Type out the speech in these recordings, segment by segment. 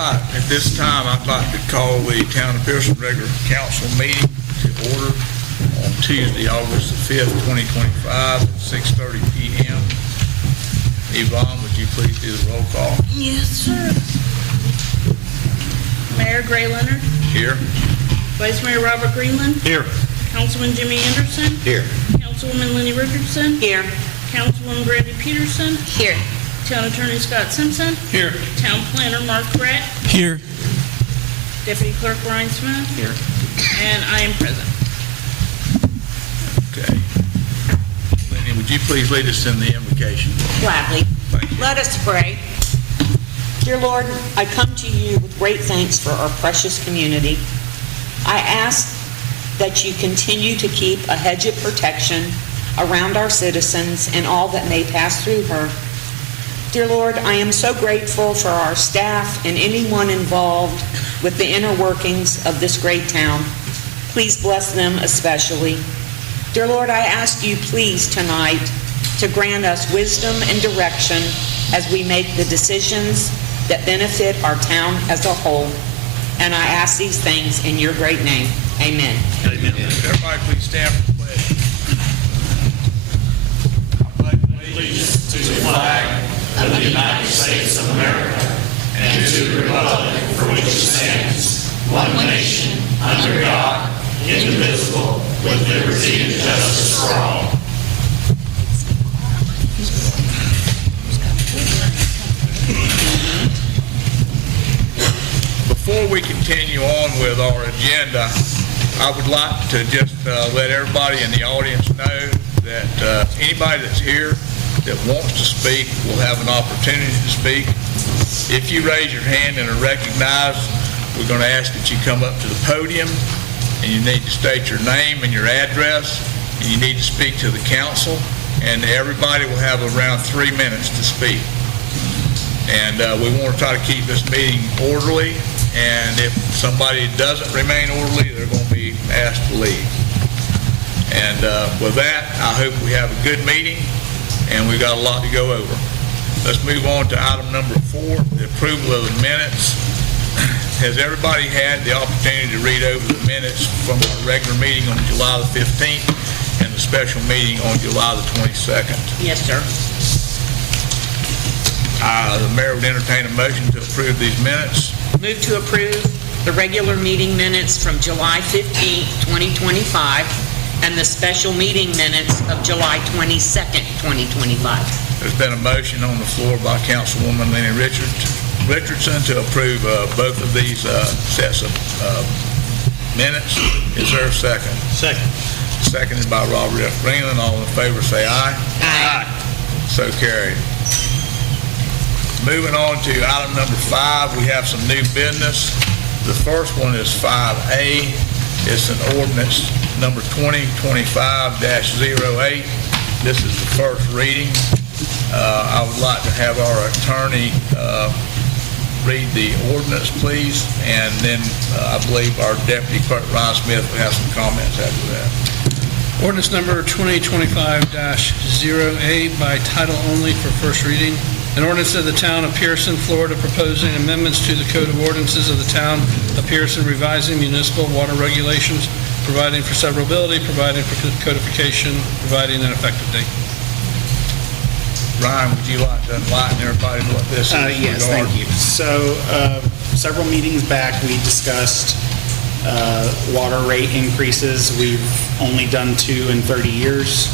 right, at this time, I'd like to call the Town of Pierson regular council meeting to order on Tuesday, August the 5th, 2025, at 6:30 p.m. Yvonne, would you please do the roll call? Yes, sir. Mayor Gray Leonard. Here. Vice Mayor Robert Greenland. Here. Councilman Jimmy Anderson. Here. Councilwoman Lenny Richardson. Here. Councilwoman Brandy Peterson. Here. Town Attorney Scott Simpson. Here. Town Planner Mark Pratt. Here. Deputy Clerk Ryan Smith. Here. And I am present. Okay. Lenny, would you please lead us in the invocation? Gladly. Thank you. Let us pray. Dear Lord, I come to you with great thanks for our precious community. I ask that you continue to keep a hedge of protection around our citizens and all that may pass through her. Dear Lord, I am so grateful for our staff and anyone involved with the inner workings of this great town. Please bless them especially. Dear Lord, I ask you please tonight to grant us wisdom and direction as we make the decisions that benefit our town as a whole. And I ask these things in your great name. Amen. Amen. Everybody please stand for the pledge. I pledge allegiance to the flag of the United States of America and to the republic for which it stands, one nation, under God, indivisible, with liberty and justice for all. Before we continue on with our agenda, I would like to just let everybody in the audience know that anybody that's here that wants to speak will have an opportunity to speak. If you raise your hand and are recognized, we're going to ask that you come up to the podium, and you need to state your name and your address, and you need to speak to the council, and everybody will have around 3 minutes to speak. And we want to try to keep this meeting orderly, and if somebody doesn't remain orderly, they're going to be asked to leave. And with that, I hope we have a good meeting, and we've got a lot to go over. Let's move on to item number 4, the approval of the minutes. Has everybody had the opportunity to read over the minutes from our regular meeting on July the 15th and the special meeting on July the 22nd? Yes, sir. The mayor would entertain a motion to approve these minutes. Move to approve the regular meeting minutes from July 15th, 2025, and the special meeting minutes of July 22nd, 2025. There's been a motion on the floor by Councilwoman Lenny Richardson to approve both of these sets of minutes. Is there a second? Second. Seconded by Robert F. Greenland. All in favor say aye. Aye. So carried. Moving on to item number 5, we have some new business. The first one is 5A. It's an ordinance number 2025-08. This is the first reading. I would like to have our attorney read the ordinance, please, and then I believe our Deputy Clerk Ryan Smith will have some comments after that. Ordinance number 2025-08 by title only for first reading. An ordinance of the Town of Pierson, Florida, proposing amendments to the Code of Ordinances of the Town of Pierson, revising municipal water regulations, providing for severability, providing for codification, providing an effective date. Ryan, would you like to enlighten everybody what this is? Yes, thank you. So several meetings back, we discussed water rate increases. We've only done 2 in 30 years.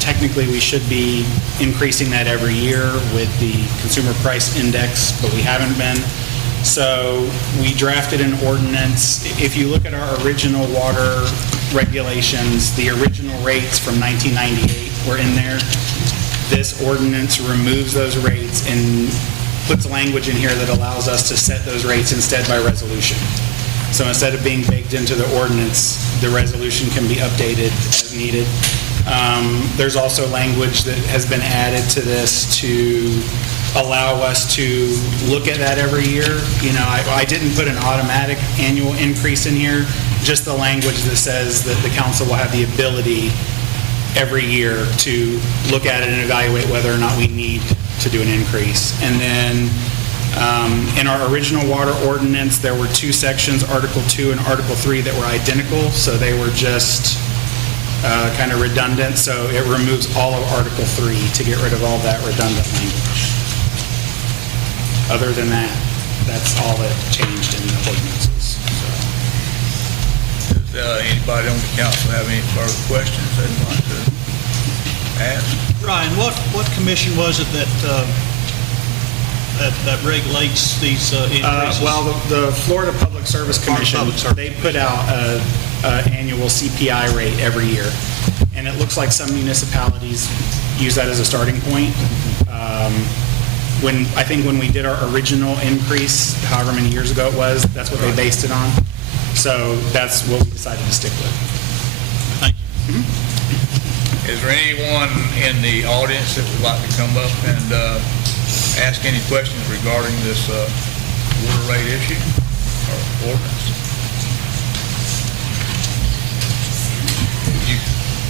Technically, we should be increasing that every year with the consumer price index, but we haven't been. So we drafted an ordinance. If you look at our original water regulations, the original rates from 1998 were in there. This ordinance removes those rates and puts language in here that allows us to set those rates instead by resolution. So instead of being baked into the ordinance, the resolution can be updated as needed. There's also language that has been added to this to allow us to look at that every year. You know, I didn't put an automatic annual increase in here, just the language that says that the council will have the ability every year to look at it and evaluate whether or not we need to do an increase. And then In our original water ordinance, there were two sections, Article 2 and Article 3, that were identical, so they were just kind of redundant, so it removes all of Article 3 to get rid of all that redundant language. Other than that, that's all that changed in the ordinances. So. Does anybody on the council have any further questions they'd like to ask? Ryan, what commission was it that regulates these increases? Well, the Florida Public Service Commission, Public Service they put out an annual CPI rate every year, and it looks like some municipalities use that as a starting point. I think when we did our original increase, however many years ago it was, that's what they based it on. So that's what we decided to stick with. Thank you. Is there anyone in the audience that would like to come up and ask any questions regarding this water rate issue or ordinance?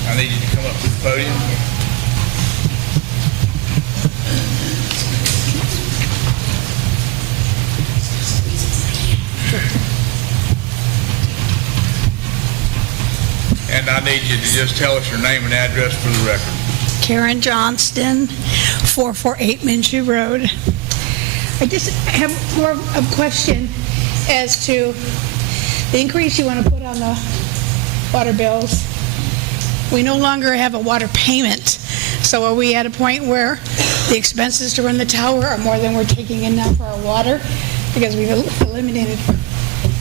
I need you to come up to the podium. And I need you to just tell us your name and address for the record. Karen Johnston, 448 Minshew Road. I just have more of a question as to the increase you want to put on the water bills. We no longer have a water payment, so are we at a point where the expenses to run the tower are more than we're taking in now for our water? Because we've eliminated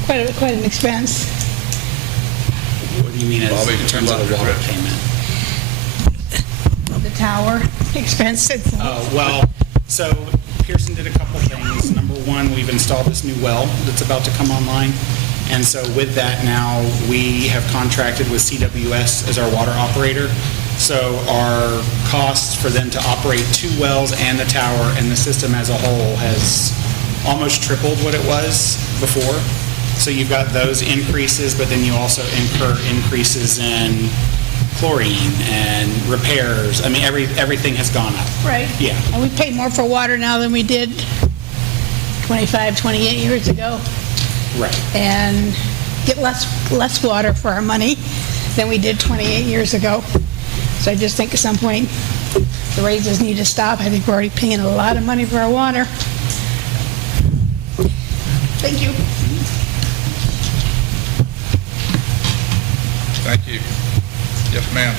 quite an expense. What do you mean Bobby, in terms of the water payment? The tower expense. Well, so Pierson did a couple things. Number one, we've installed this new well that's about to come online. And so with that now, we have contracted with CWS as our water operator. So our costs for them to operate two wells and the tower and the system as a whole has almost tripled what it was before. So you've got those increases, but then you also incur increases in chlorine and repairs. I mean, everything has gone up. Right. Yeah. And we pay more for water now than we did 25, 28 years ago. Right. And get less water for our money than we did 28 years ago. So I just think at some point the raises need to stop. I think we're already paying a lot of money for our water. Thank you. Thank you. Yes, ma'am.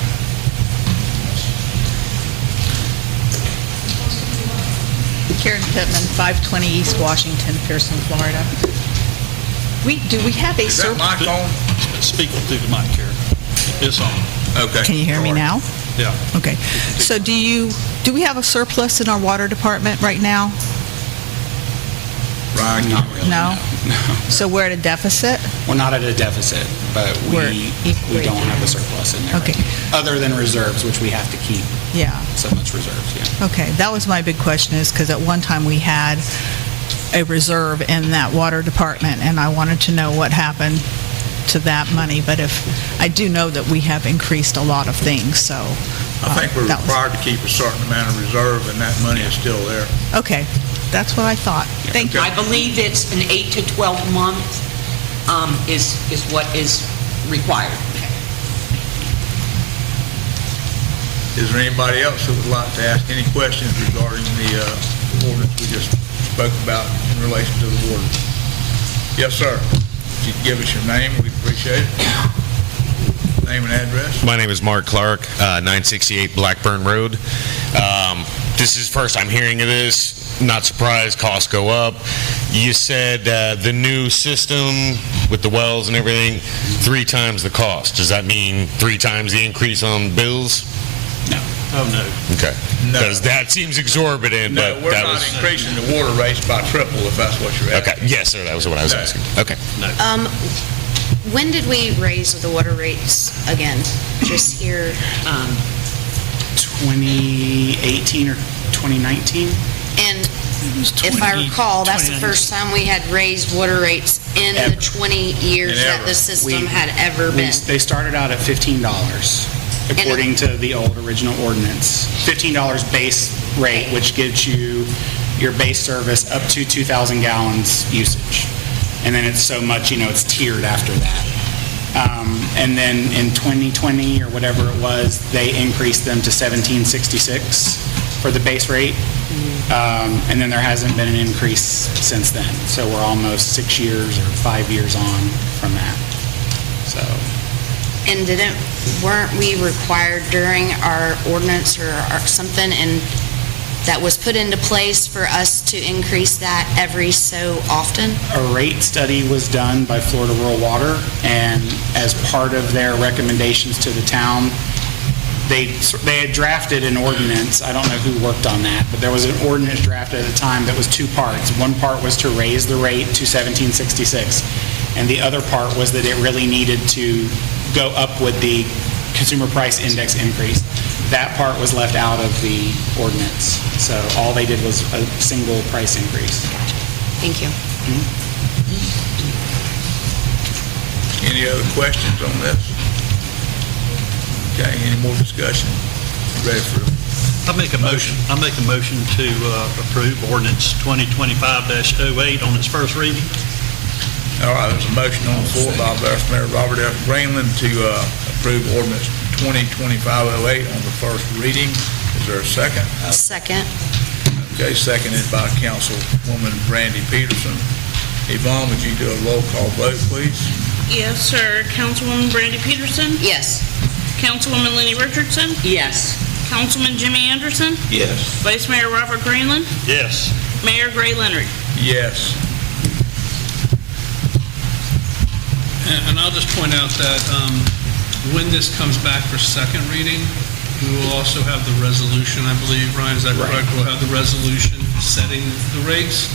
Karen Pittman, 520 East Washington, Pierson, Florida. Do we have a Is that surplus? mic on? Speak through the mic here. It's on. Okay. Can you hear me now? Yeah. Okay. So do we have a surplus in our water department right now? Ryan, Not really. No? No. So we're at a deficit? We're not at a deficit, but We're we don't have a surplus in there. Okay. Other than reserves, which we have to keep Yeah. so much reserves, yeah. Okay. That was my big question, is because at one time we had a reserve in that water department, and I wanted to know what happened to that money. But I do know that we have increased a lot of things, so. I think we're that was- required to keep a certain amount of reserve, and that money is still there. Okay. That's what I thought. Thank you. I believe it's an 8 to 12 month is what is required. Is there anybody else who would like to ask any questions regarding the ordinance we just spoke about in relation to the water? Yes, sir. If you could give us your name, we'd appreciate it. Name and address. My name is Mark Clark, 968 Blackburn Road. This is first I'm hearing of this. Not surprised, costs go up. You said the new system with the wells and everything, 3 times the cost. Does that mean 3 times the increase on bills? No. Oh, no. Okay. No. Because that seems exorbitant, No, but we're that not was... increasing the water rates by triple, if that's what you're asking. Okay, yes, sir, that was what I was No. asking. Okay. When did we raise the water rates again? Just here, 2018 or 2019? and if I recall, that's the first time we had raised water rates in Ever. the 20 years In that ever. the system We- had ever been. They started out at $15, according to the old original ordinance. $15 base rate, which gives you your base service up to 2,000 gallons usage. And then it's so much, it's tiered after that. And then in 2020 or whatever it was, they increased them to 1766 for the base rate. And then there hasn't been an increase since then. So we're almost 6 years or 5 years on from that. So. And weren't we required during our ordinance or something, and that was put into place for us to increase that every so often? A rate study was done by Florida Rural Water, and as part of their recommendations to the town, they had drafted an ordinance. I don't know who worked on that, but there was an ordinance drafted at the time that was two parts. One part was to raise the rate to 1766, and the other part was that it really needed to go up with the consumer price index increase. That part was left out of the ordinance. So all they did was a single price increase. Thank you. Any other questions on this? Okay, any more discussion? Ready for it? I make a motion to approve ordinance 2025-08 on its first reading. All right, there's a motion on the floor by Vice Mayor Robert F. Greenland to approve ordinance 2025-08 on the first reading. Is there a second? Second. Okay, seconded by Councilwoman Brandy Peterson. Yvonne, would you do a roll call vote, please? Yes, sir. Councilwoman Brandy Peterson? Yes. Councilwoman Lenny Richardson? Yes. Councilman Jimmy Anderson? Yes. Vice Mayor Robert Greenland? Yes. Mayor Gray Leonard? Yes. And I'll just point out that when this comes back for second reading, we will also have the resolution, I believe, Ryan, is that correct? We'll have the resolution setting the rates,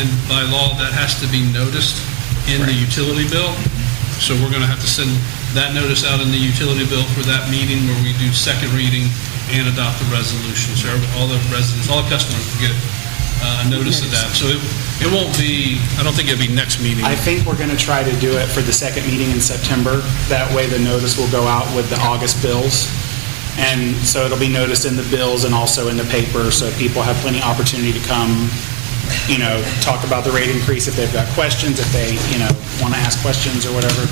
and by law, that has to be noticed in the utility bill. So we're going to have to send that notice out in the utility bill for that meeting where we do second reading and adopt the resolution. So all the residents, all the customers will get a notice of that. So it won't be, I don't think it'll be next meeting. I think we're going to try to do it for the second meeting in September. That way the notice will go out with the August bills. And so it'll be noticed in the bills and also in the paper, so people have plenty of opportunity to come, talk about the rate increase if they've got questions, if they, want to ask questions or whatever.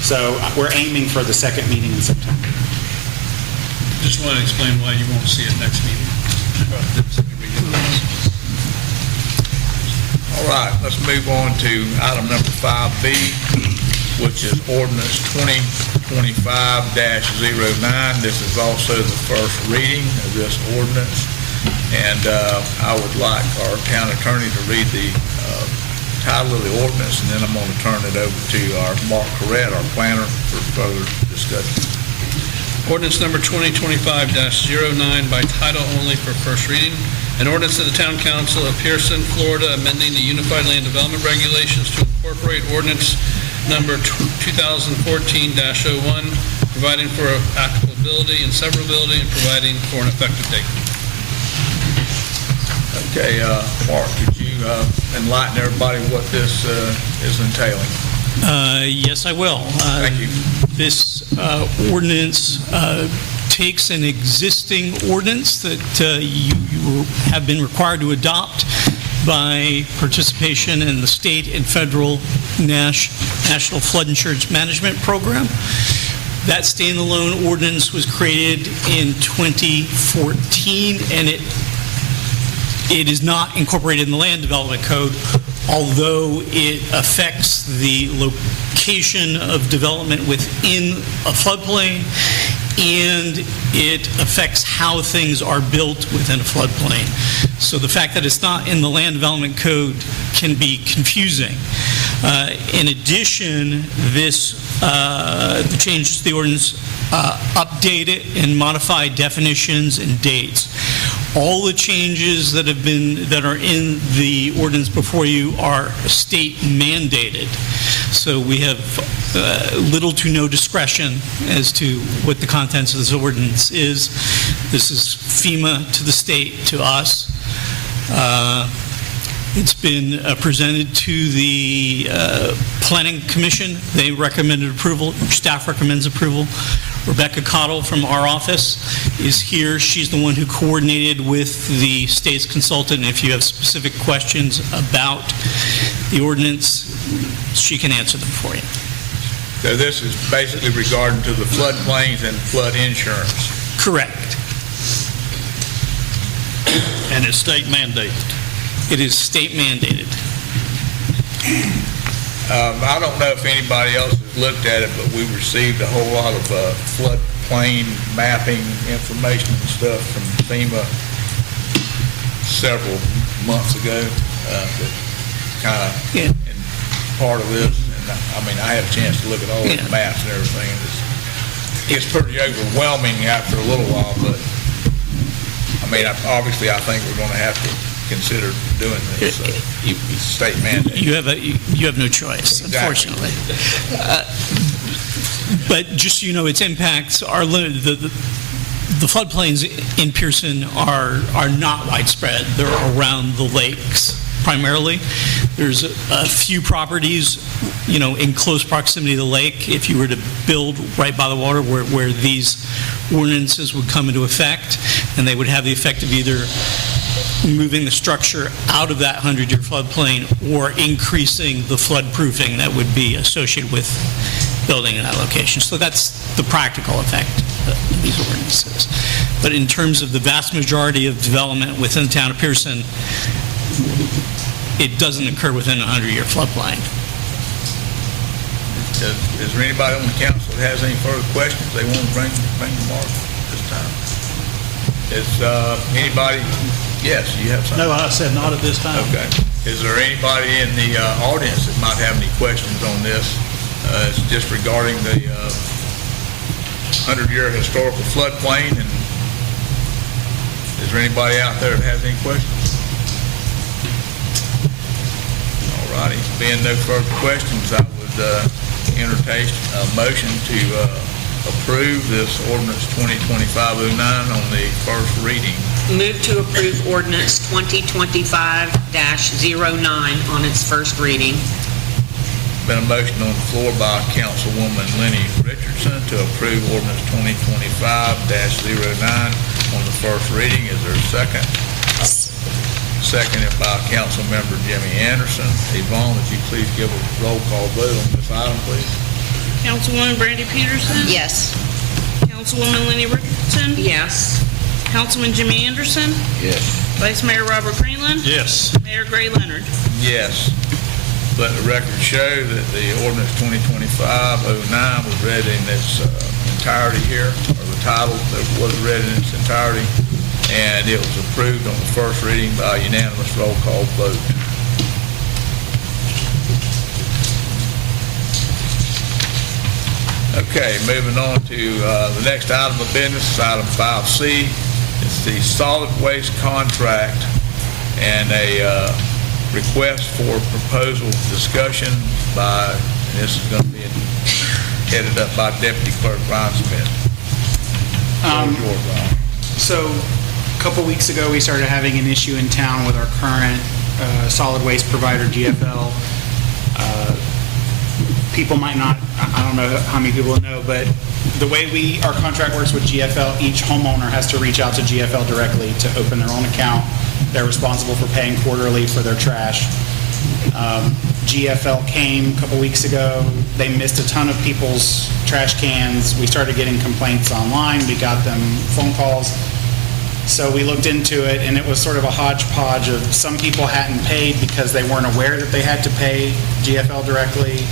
So we're aiming for the second meeting in September. Just want to explain why you won't see it next meeting. All right, let's move on to item number 5B, which is ordinance 2025-09. This is also the first reading of this ordinance. And I would like our town attorney to read the title of the ordinance, and then I'm going to turn it over to our Mark Corrett, our planner, for further discussion. Ordinance number 2025-09 by title only for first reading. An ordinance of the Town Council of Pierson, Florida, amending the Unified Land Development Regulations to incorporate ordinance number 2014-01, providing for applicability and severability and providing for an effective date. Okay, Mark, could you enlighten everybody what this is entailing? Yes, I will. Thank you. This ordinance takes an existing ordinance that you have been required to adopt by participation in the state and federal National Flood Insurance Management Program. That standalone ordinance was created in 2014, and it is not incorporated in the Land Development Code, although it affects the location of development within a floodplain, and it affects how things are built within a floodplain. So the fact that it's not in the Land Development Code can be confusing. In addition, the changes to the ordinance update it and modify definitions and dates. All the changes that are in the ordinance before you are state mandated. So we have little to no discretion as to what the contents of this ordinance is. This is FEMA to the state, to us. It's been presented to the Planning Commission. They recommended approval. Staff recommends approval. Rebecca Cottle from our office is here. She's the one who coordinated with the state's consultant. If you have specific questions about the ordinance, she can answer them for you. So this is basically regarding to the floodplains and flood insurance. Correct. And it's state mandated. It is state mandated. I don't know if anybody else has looked at it, but we received a whole lot of floodplain mapping information and stuff from FEMA several months ago, that kind of Yeah. part of this. And I mean, I had a chance to look at all the Yeah. maps and everything. And it's pretty overwhelming after a little while, but I mean, obviously, I think we're going to have to consider doing this. So it's state mandate. You have no choice, Exactly. unfortunately. But just so you know, its impacts are limited. The floodplains in Pierson are not widespread. They're around the lakes primarily. There's a few properties, in close proximity to the lake, if you were to build right by the water, where these ordinances would come into effect, and they would have the effect of either moving the structure out of that 100-year floodplain or increasing the floodproofing that would be associated with building in that location. So that's the practical effect of these ordinances. But in terms of the vast majority of development within the town of Pierson, it doesn't occur within a 100-year floodplain. Is there anybody on the council that has any further questions they want to bring to Mark this time? Is anybody? Yes, you have something? No, I said not at this time. Okay. Is there anybody in the audience that might have any questions on this? It's just regarding the 100-year historical floodplain, and is there anybody out there that has any questions? All righty. Being no further questions, I would entertain a motion to approve this ordinance 2025-09 on the first reading. Move to approve ordinance 2025-09 on its first reading. Been a motion on the floor by Councilwoman Lenny Richardson to approve ordinance 2025-09 on the first reading. Is there a second? Seconded by Councilmember Jimmy Anderson. Yvonne, would you please give a roll call vote on this item, please? Councilwoman Brandy Peterson. Yes. Councilwoman Lenny Richardson. Yes. Councilman Jimmy Anderson. Yes. Vice Mayor Robert Greenland. Yes. Mayor Gray Leonard. Yes. Let the record show that the ordinance 2025-09 was read in its entirety here, or the title was read in its entirety, and it was approved on the first reading by unanimous roll call vote. Okay, moving on to the next item of business, item 5C. It's the solid waste contract and a request for proposal discussion by, and this is going to be headed up by Deputy Clerk Ryan Smith. Yours, Ryan. So, a couple weeks ago, we started having an issue in town with our current solid waste provider, GFL. People might not, I don't know how many people know, but the way our contract works with GFL, each homeowner has to reach out to GFL directly to open their own account. They're responsible for paying quarterly for their trash. GFL came a couple weeks ago. They missed a ton of people's trash cans. We started getting complaints online. We got them phone calls. So we looked into it, and it was sort of a hodgepodge of some people hadn't paid because they weren't aware that they had to pay GFL directly.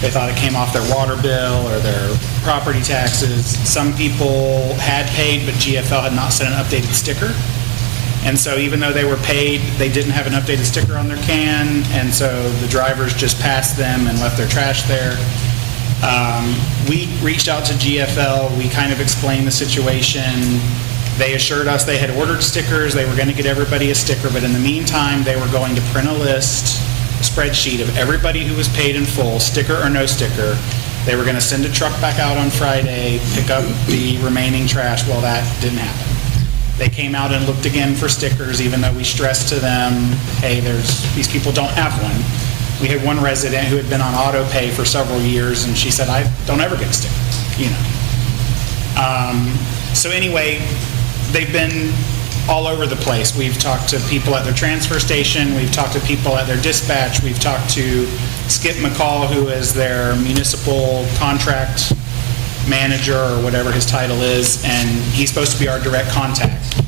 They thought it came off their water bill or their property taxes. Some people had paid, but GFL had not sent an updated sticker. And so even though they were paid, they didn't have an updated sticker on their can, and so the drivers just passed them and left their trash there. We reached out to GFL. We kind of explained the situation. They assured us they had ordered stickers. They were going to get everybody a sticker, but in the meantime, they were going to print a list, a spreadsheet of everybody who was paid in full, sticker or no sticker. They were going to send a truck back out on Friday, pick up the remaining trash. Well, that didn't happen. They came out and looked again for stickers, even though we stressed to them, hey, these people don't have one. We had one resident who had been on auto pay for several years, and she said, I don't ever get a sticker, So anyway, they've been all over the place. We've talked to people at their transfer station, we've talked to people at their dispatch, we've talked to Skip McCall, who is their municipal contract manager, or whatever his title is, and he's supposed to be our direct contact.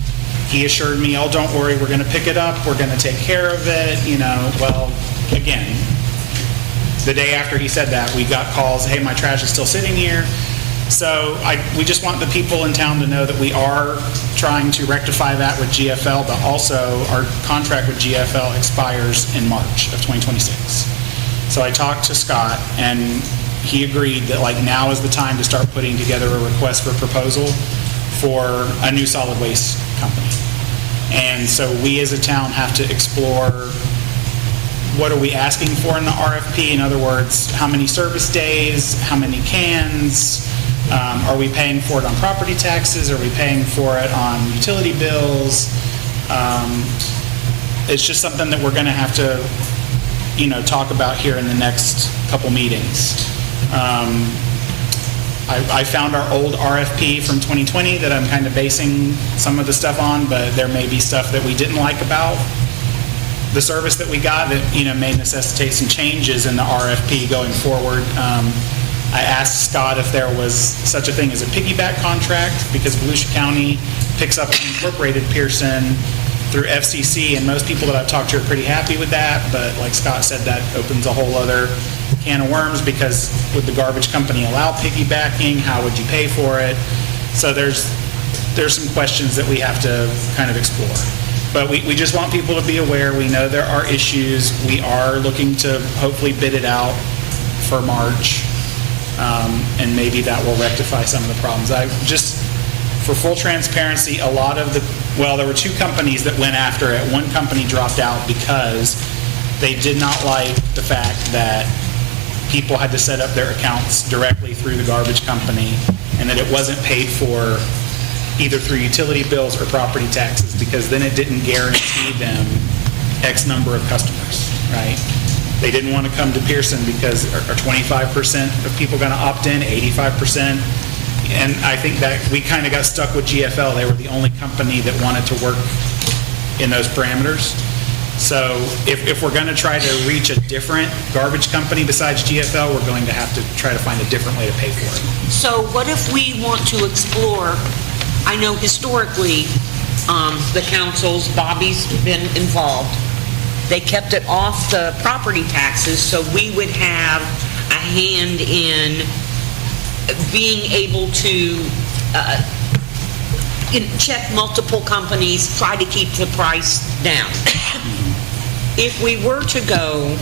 He assured me, oh, don't worry, we're going to pick it up, we're going to take care of it, you know. Well, again, the day after he said that, we got calls, hey, my trash is still sitting here. So we just want the people in town to know that we are trying to rectify that with GFL, but also our contract with GFL expires in March of 2026. So I talked to Scott, and he agreed that like now is the time to start putting together a request for proposal for a new solid waste company. And so we as a town have to explore what are we asking for in the RFP. In other words, how many service days, how many cans, are we paying for it on property taxes? Are we paying for it on utility bills? It's just something that we're going to have to, you know, talk about here in the next couple meetings. I found our old RFP from 2020 that I'm kind of basing some of the stuff on, but there may be stuff that we didn't like about the service that we got that, you know, may necessitate some changes in the RFP going forward. I asked Scott if there was such a thing as a piggyback contract, because Volusia County picks up and incorporated Pierson through FCC, and most people that I've talked to are pretty happy with that, but like Scott said, that opens a whole other can of worms, because would the garbage company allow piggybacking? How would you pay for it? So there's some questions that we have to kind of explore. But we just want people to be aware. We know there are issues. We are looking to hopefully bid it out for March. And maybe that will rectify some of the problems. For full transparency, a lot of there were two companies that went after it. One company dropped out because they did not like the fact that people had to set up their accounts directly through the garbage company, and that it wasn't paid for either through utility bills or property taxes, because then it didn't guarantee them X number of customers, right? They didn't want to come to Pierson because are 25% of people going to opt in, 85%? And I think that we kind of got stuck with GFL. They were the only company that wanted to work in those parameters. So if we're going to try to reach a different garbage company besides GFL, we're going to have to try to find a different way to pay for it. So what if we want to explore, I know historically, the councils, Bobby's been involved, they kept it off the property taxes, so we would have a hand in being able to check multiple companies, try to keep the price down. If we were to go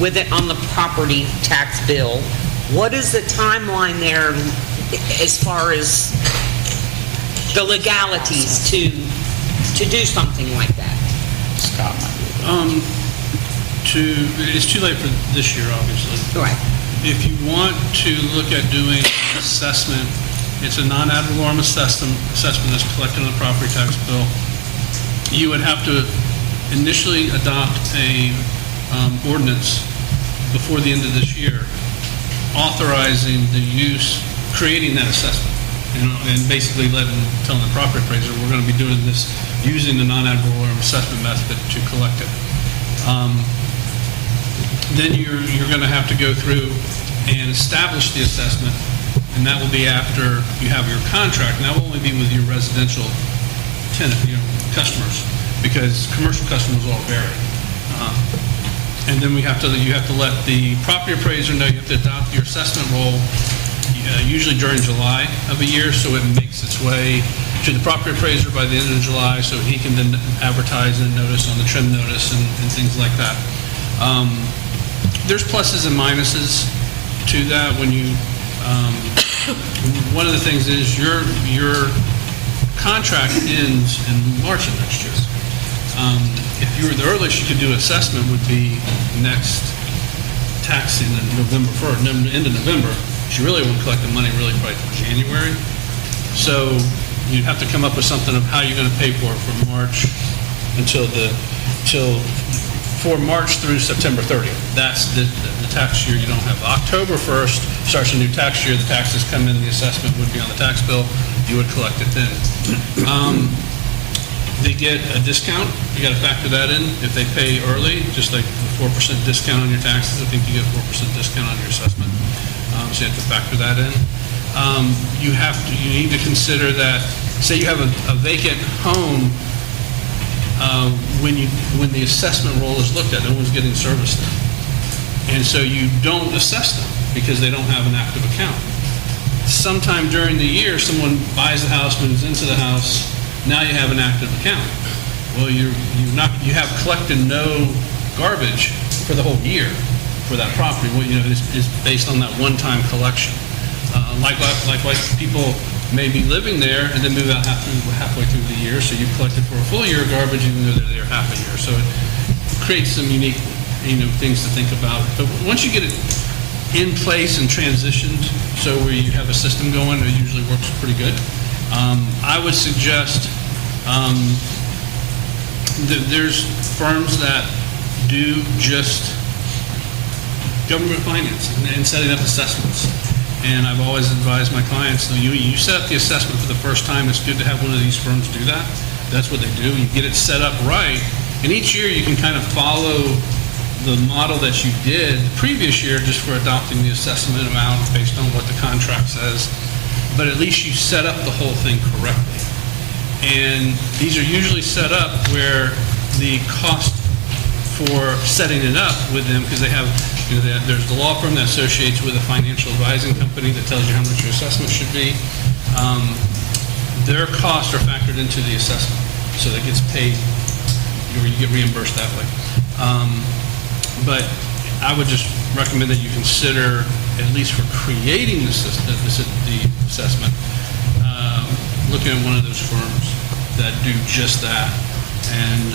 with it on the property tax bill, what is the timeline there as far as the legalities to do something like that? Scott might be. It's too late for this year, obviously. Right. If you want to look at doing an assessment, it's a non-ad valorem assessment that's collected on the property tax bill. You would have to initially adopt a ordinance before the end of this year, authorizing the use, creating that assessment, and basically telling the property appraiser, we're going to be doing this using the non-ad valorem assessment method to collect it. Then you're going to have to go through and establish the assessment, and that will be after you have your contract, and that will only be with your residential tenant, customers, because commercial customers all vary. And then you have to let the property appraiser know. You have to adopt your assessment roll, usually during July of a year, so it makes its way to the property appraiser by the end of July, so he can then advertise and notice on the trim notice and things like that. There's pluses and minuses to that. When you, one of the things is your contract ends in March of next year. If you were the earliest you could do assessment would be next tax season, November 1st, end of November. You really won't collect the money really probably till January. So you'd have to come up with something of how you're going to pay for it from March until for March through September 30th. That's the tax year you don't have. October 1st starts a new tax year. The taxes come in, the assessment would be on the tax bill. You would collect it then. They get a discount. You got to factor that in. If they pay early, just like the 4% discount on your taxes, I think you get a 4% discount on your assessment. So you have to factor that in. You need to consider that, say you have a vacant home, when the assessment roll is looked at, no one's getting service there. And so you don't assess them because they don't have an active account. Sometime during the year, someone buys the house, moves into the house, now you have an active account. Well, you have collected no garbage for the whole year for that property. Well, it's based on that one-time collection. Likewise, people may be living there and then move out halfway through the year, so you've collected for a full year of garbage even though they're there half a year. So it creates some unique, things to think about. But once you get it in place and transitioned, so where you have a system going, it usually works pretty good. I would suggest there's firms that do just government finance and setting up assessments. And I've always advised my clients, you set up the assessment for the first time, it's good to have one of these firms do that. That's what they do. You get it set up right, and each year you can kind of follow the model that you did the previous year just for adopting the assessment amount based on what the contract says. But at least you set up the whole thing correctly. And these are usually set up where the cost for setting it up with them, because they have, there's the law firm that associates with a financial advising company that tells you how much your assessment should be. Their costs are factored into the assessment, so that gets paid, or you get reimbursed that way. But I would just recommend that you consider, at least for creating the assessment, looking at one of those firms that do just that. And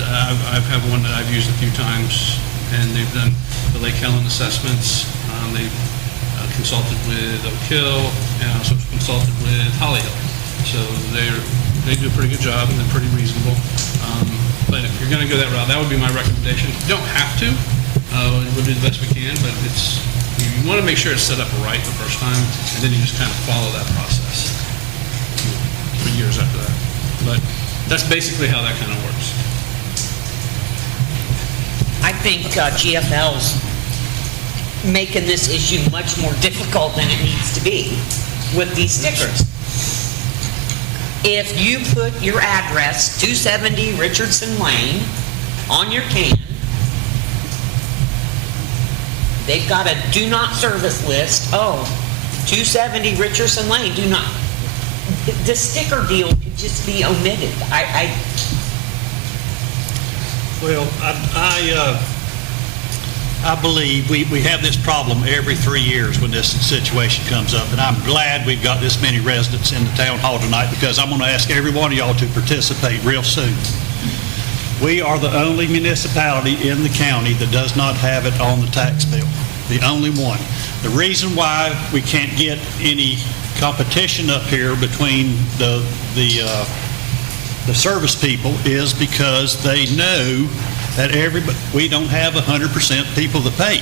I've had one that I've used a few times, and they've done the Lake Helen assessments. They've consulted with Oak Hill, and also consulted with Holly Hill. So they do a pretty good job, and they're pretty reasonable. But if you're going to go that route, that would be my recommendation. You don't have to. We'll do the best we can, but you want to make sure it's set up right the first time, and then you just kind of follow that process for years after that. But that's basically how that kind of works. I think GFL's making this issue much more difficult than it needs to be with these stickers. If you put your address, 270 Richardson Lane, on your can, they've got a do not service list. 270 Richardson Lane, do not. The sticker deal could just be omitted. Well, I believe we have this problem every 3 years when this situation comes up, and I'm glad we've got this many residents in the town hall tonight, because I'm going to ask every one of y'all to participate real soon. We are the only municipality in the county that does not have it on the tax bill, the only one. The reason why we can't get any competition up here between the service people is because they know that we don't have 100% people to pay.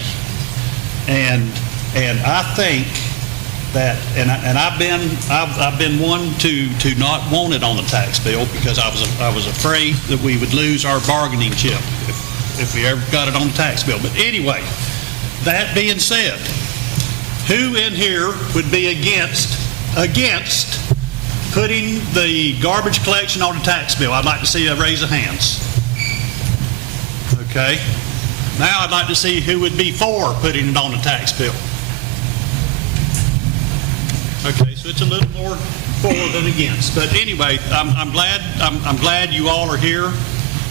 And I think that, and I've been one to not want it on the tax bill, because I was afraid that we would lose our bargaining chip if we ever got it on the tax bill. But anyway, that being said, who in here would be against putting the garbage collection on the tax bill? I'd like to see a raise of hands. Okay. Now I'd like to see who would be for putting it on the tax bill. Okay, so it's a little more for than against. But anyway, I'm glad you all are here,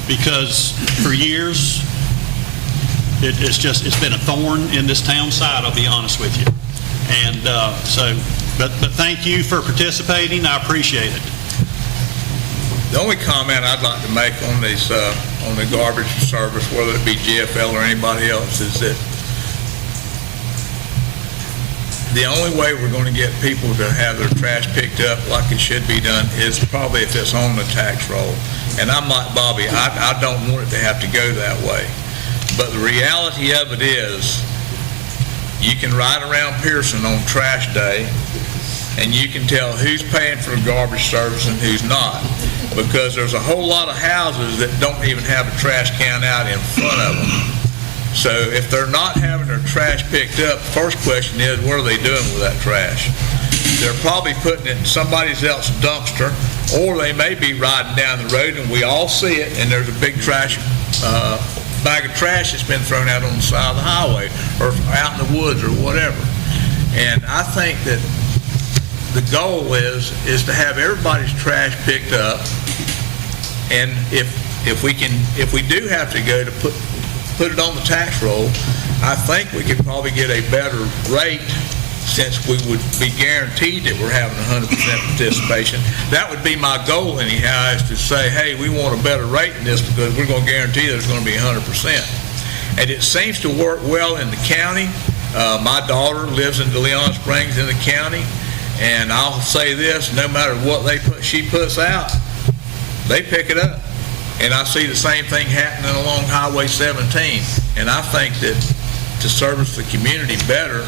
because for years it's been a thorn in this town side, I'll be honest with you. And but thank you for participating. I appreciate it. The only comment I'd like to make on these, on the garbage service, whether it be GFL or anybody else, is that the only way we're going to get people to have their trash picked up like it should be done is probably if it's on the tax roll. And I'm like Bobby, I don't want it to have to go that way. But the reality of it is, you can ride around Pierson on trash day, and you can tell who's paying for the garbage service and who's not, because there's a whole lot of houses that don't even have a trash can out in front of them. So if they're not having their trash picked up, the first question is, what are they doing with that trash? They're probably putting it in somebody else's dumpster, or they may be riding down the road and we all see it, and there's a big trash, bag of trash that's been thrown out on the side of the highway or out in the woods or whatever. And I think that the goal is to have everybody's trash picked up, and if we do have to go to put it on the tax roll, I think we could probably get a better rate, since we would be guaranteed that we're having 100% participation. That would be my goal anyhow, is to say, hey, we want a better rate than this because we're going to guarantee there's going to be 100%. And it seems to work well in the county. My daughter lives in DeLeon Springs in the county, and I'll say this, no matter what she puts out, they pick it up. And I see the same thing happening along Highway 17. And I think that to service the community better,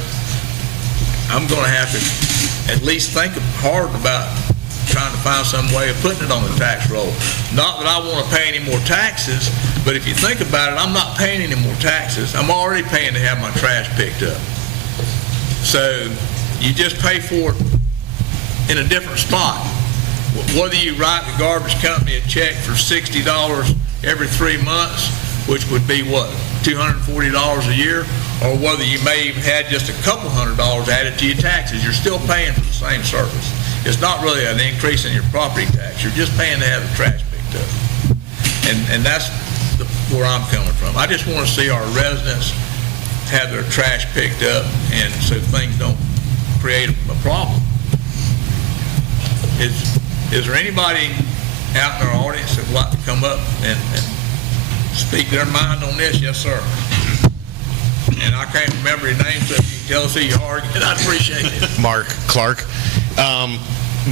I'm going to have to at least think hard about trying to find some way of putting it on the tax roll. Not that I want to pay any more taxes, but if you think about it, I'm not paying any more taxes. I'm already paying to have my trash picked up. So you just pay for it in a different spot. Whether you write the garbage company a check for $60 every 3 months, which would be what, $240 a year, or whether you may even had just a couple $100 added to your taxes, you're still paying for the same service. It's not really an increase in your property tax. You're just paying to have the trash picked up. And that's where I'm coming from. I just want to see our residents have their trash picked up, and so things don't create a problem. Is there anybody out in our audience that would like to come up and speak their mind on this? Yes, sir. And I can't remember your name, so if you can tell us who you are, I'd appreciate it. Mark Clark.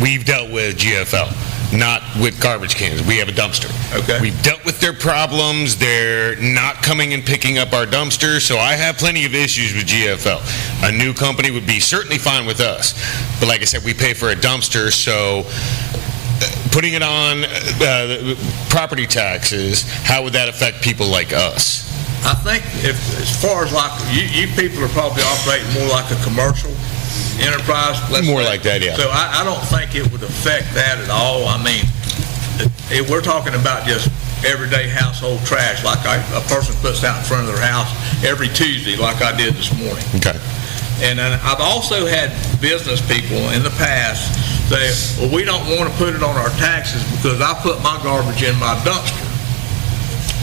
We've dealt with GFL, not with garbage cans. We have a dumpster. Okay. We've dealt with their problems. They're not coming and picking up our dumpsters, so I have plenty of issues with GFL. A new company would be certainly fine with us. But like I said, we pay for a dumpster, so putting it on property taxes, how would that affect people like us? I think as far as like, you people are probably operating more like a commercial enterprise. More like that, yeah. So I don't think it would affect that at all. I mean, we're talking about just everyday household trash, like a person puts out in front of their house every Tuesday, like I did this morning. Okay. And I've also had business people in the past say, well, we don't want to put it on our taxes because I put my garbage in my dumpster.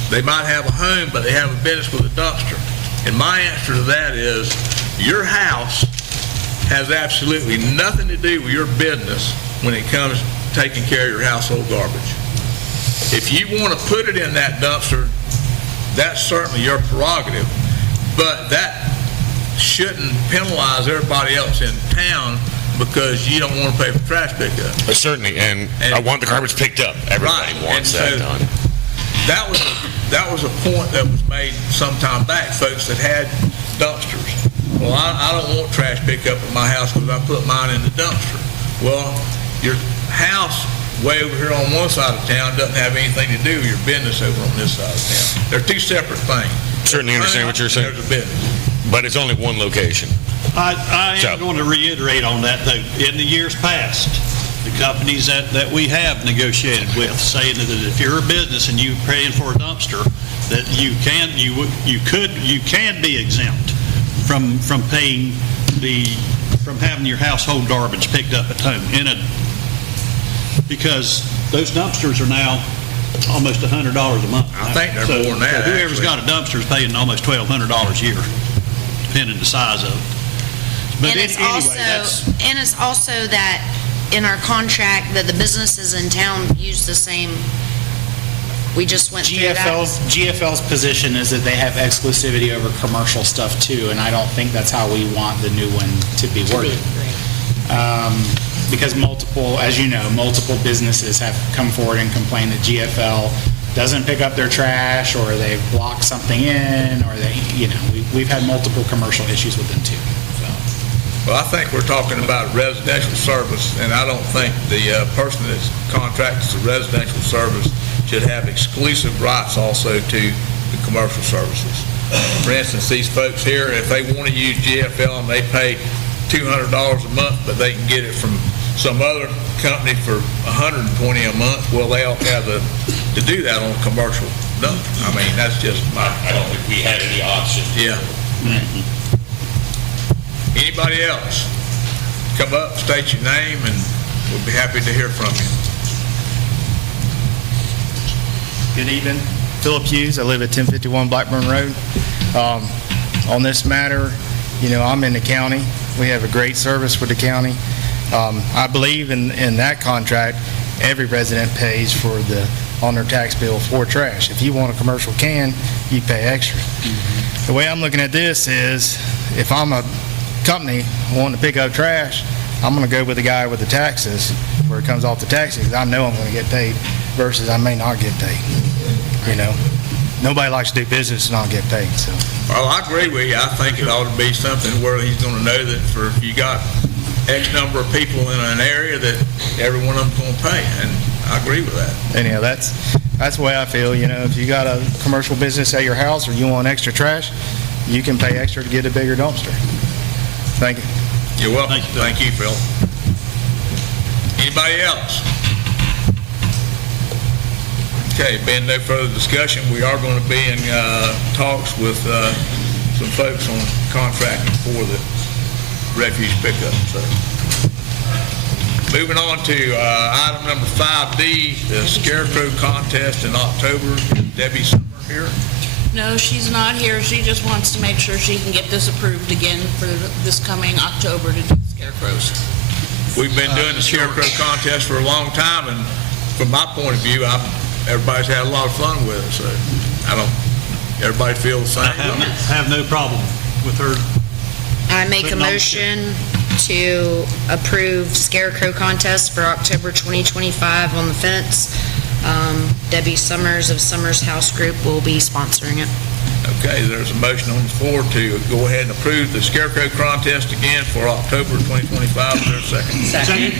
They might have a home, but they have a business with a dumpster. And my answer to that is, your house has absolutely nothing to do with your business when it comes to taking care of your household garbage. If you want to put it in that dumpster, that's certainly your prerogative, but that shouldn't penalize everybody else in town because you don't want to pay for trash pickup. Certainly, and I want the garbage picked up. Everybody wants that done. That was a point that was made some time back, folks that had dumpsters. Well, I don't want trash pickup at my house because I put mine in the dumpster. Well, your house way over here on one side of town doesn't have anything to do with your business over on this side of town. They're two separate things. Certainly understand what you're saying. There's a business. But it's only one location. I am going to reiterate on that, though. In the years past, the companies that we have negotiated with, saying that if you're a business and you're paying for a dumpster, that you can be exempt from having your household garbage picked up at home because those dumpsters are now almost $100 a month. I think they're more than that. So whoever's got a dumpster is paying almost $1,200 a year, depending on the size of it. But And it's also that in our contract that the businesses in town use the same, we just went through that. GFL's position is that they have exclusivity over commercial stuff too, and I don't think that's how we want the new one to be worded. Because multiple businesses have come forward and complained that GFL doesn't pick up their trash, or they've blocked something in, or they, we've had multiple commercial issues with them too. So, Well, I think we're talking about residential service, and I don't think the person that's contracted to residential service should have exclusive rights also to the commercial services. For instance, these folks here, if they want to use GFL and they pay $200 a month, but they can get it from some other company for $120 a month, well, they'll have to do that on a commercial dump. I mean, that's just my... I don't think we had any option. Yeah. Anybody else? Come up, state your name, and we'll be happy to hear from you. Good evening. Philip Hughes. I live at 1051 Blackburn Road. On this matter, I'm in the county. We have a great service with the county. I believe in that contract, every resident pays on their tax bill for trash. If you want a commercial can, you pay extra. The way I'm looking at this is, if I'm a company wanting to pick up trash, I'm going to go with the guy with the taxes, where it comes off the taxes. I know I'm going to get paid, versus I may not get paid. Nobody likes to do business and not get paid. So, Well, I agree with you. I think it ought to be something where he's going to know that if you got X number of people in an area, that every one of them's going to pay, and I agree with that. anyhow, that's the way I feel. If you got a commercial business at your house, or you want extra trash, you can pay extra to get a bigger dumpster. Thank you. You're welcome. Thank you, Phil. Anybody else? Okay, being no further discussion, we are going to be in talks with some folks on contracting for the refuse pickup. So, moving on to item number 5D, the Scarecrow contest in October. Debbie Summer here. No, she's not here. She just wants to make sure she can get this approved again for this coming October to do scarecrows. We've been doing the Scarecrow contest for a long time, and from my point of view, everybody's had a lot of fun with it, so everybody feel the same? I have no problem with her. I make a motion to approve Scarecrow contest for October 2025 on the fence. Debbie Summers of Summers House Group will be sponsoring it. Okay, there's a motion on the floor to go ahead and approve the Scarecrow contest again for October 2025. Is there a second? Second.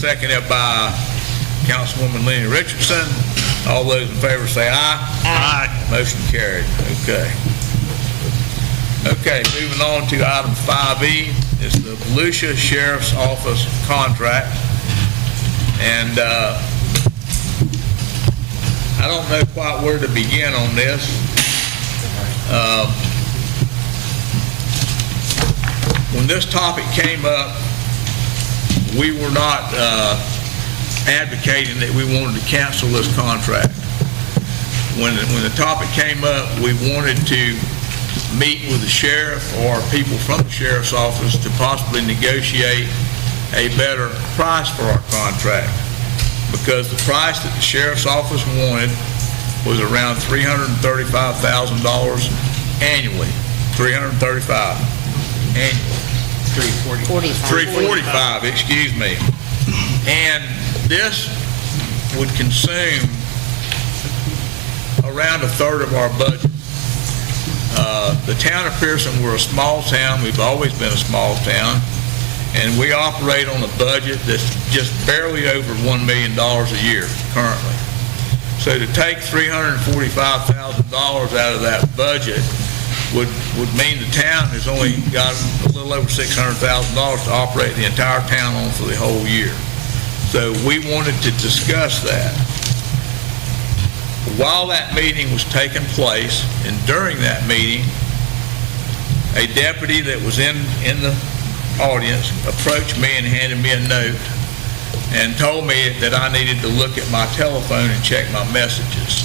Seconded by Councilwoman Lenny Richardson. All those in favor say aye. Aye. Motion carried. Okay. Okay, moving on to item 5E. It's the Volusia Sheriff's Office contract. And I don't know quite where to begin on this. When this topic came up, we were not advocating that we wanted to cancel this contract. When the topic came up, we wanted to meet with the sheriff or people from the sheriff's office to possibly negotiate a better price for our contract, because the price that the sheriff's office wanted was around $335,000 annually. $335 annually. 345, excuse me. And this would consume around a third of our budget. The town of Pierson, we're a small town. We've always been a small town. And we operate on a budget that's just barely over $1 million a year currently. So to take $345,000 out of that budget would mean the town has only got a little over $600,000 to operate the entire town on for the whole year. So we wanted to discuss that. While that meeting was taking place, and during that meeting, a deputy that was in the audience approached me and handed me a note and told me that I needed to look at my telephone and check my messages.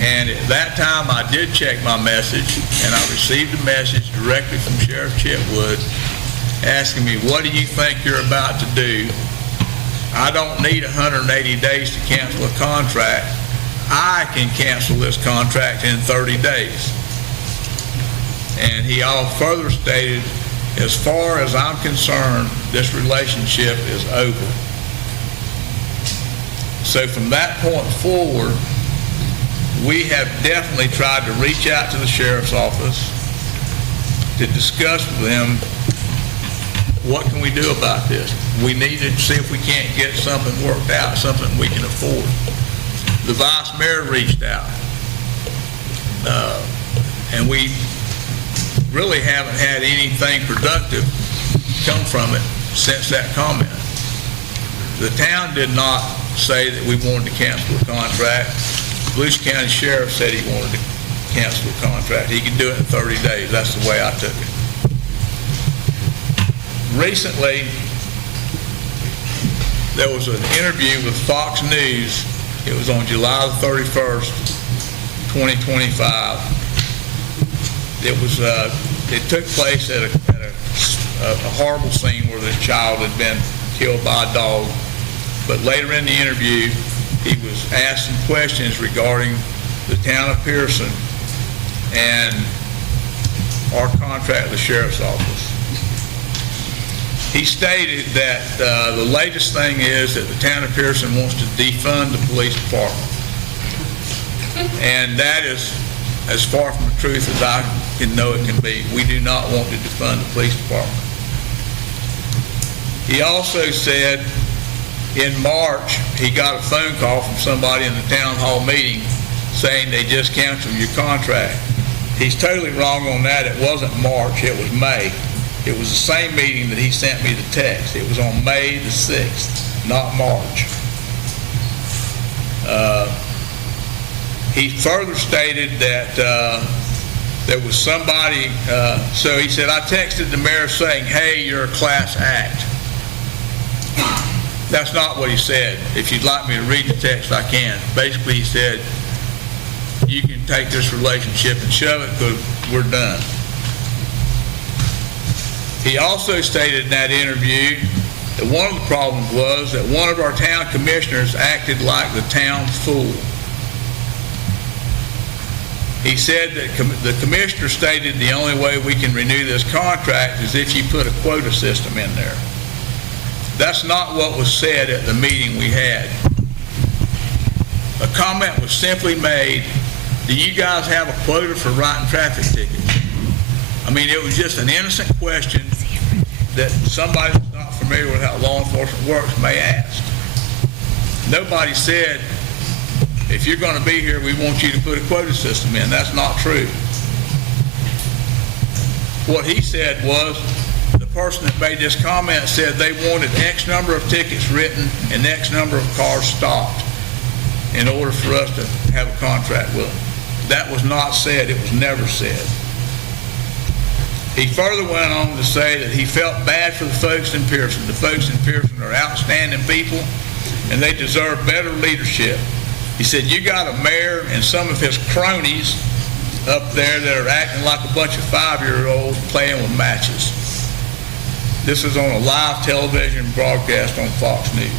And at that time, I did check my message, and I received a message directly from Sheriff Chitwood asking me, what do you think you're about to do? I don't need 180 days to cancel a contract. I can cancel this contract in 30 days. And he all further stated, as far as I'm concerned, this relationship is over. So from that point forward, we have definitely tried to reach out to the sheriff's office to discuss with them, what can we do about this? We need to see if we can't get something worked out, something we can afford. The vice mayor reached out, and we really haven't had anything productive come from it since that comment. The town did not say that we wanted to cancel the contract. Volusia County Sheriff said he wanted to cancel the contract. He could do it in 30 days. That's the way I took it. Recently, there was an interview with Fox News. It was on July the 31st, 2025. It took place at a horrible scene where this child had been killed by a dog. But later in the interview, he was asked some questions regarding the town of Pierson and our contract with the sheriff's office. He stated that the latest thing is that the town of Pierson wants to defund the police department. And that is as far from the truth as I can know it can be. We do not want to defund the police department. He also said in March, he got a phone call from somebody in the town hall meeting saying they just canceled your contract. He's totally wrong on that. It wasn't March, it was May. It was the same meeting that he sent me the text. It was on May the 6th, not March. He further stated that there was somebody, so he said, I texted the mayor saying, hey, you're a class act. That's not what he said. If you'd like me to read the text, I can. Basically, he said, you can take this relationship and shove it because we're done. He also stated in that interview that one of the problems was that one of our town commissioners acted like the town fool. He said that the commissioner stated the only way we can renew this contract is if you put a quota system in there. That's not what was said at the meeting we had. A comment was simply made, do you guys have a quota for writing traffic tickets? I mean, it was just an innocent question that somebody that's not familiar with how law enforcement works may ask. Nobody said, if you're going to be here, we want you to put a quota system in. That's not true. What he said was, the person that made this comment said they wanted X number of tickets written and X number of cars stopped in order for us to have a contract with them. That was not said. It was never said. He further went on to say that he felt bad for the folks in Pierson. The folks in Pierson are outstanding people, and they deserve better leadership. He said, you got a mayor and some of his cronies up there that are acting like a bunch of 5-year-olds playing with matches. This is on a live television broadcast on Fox News.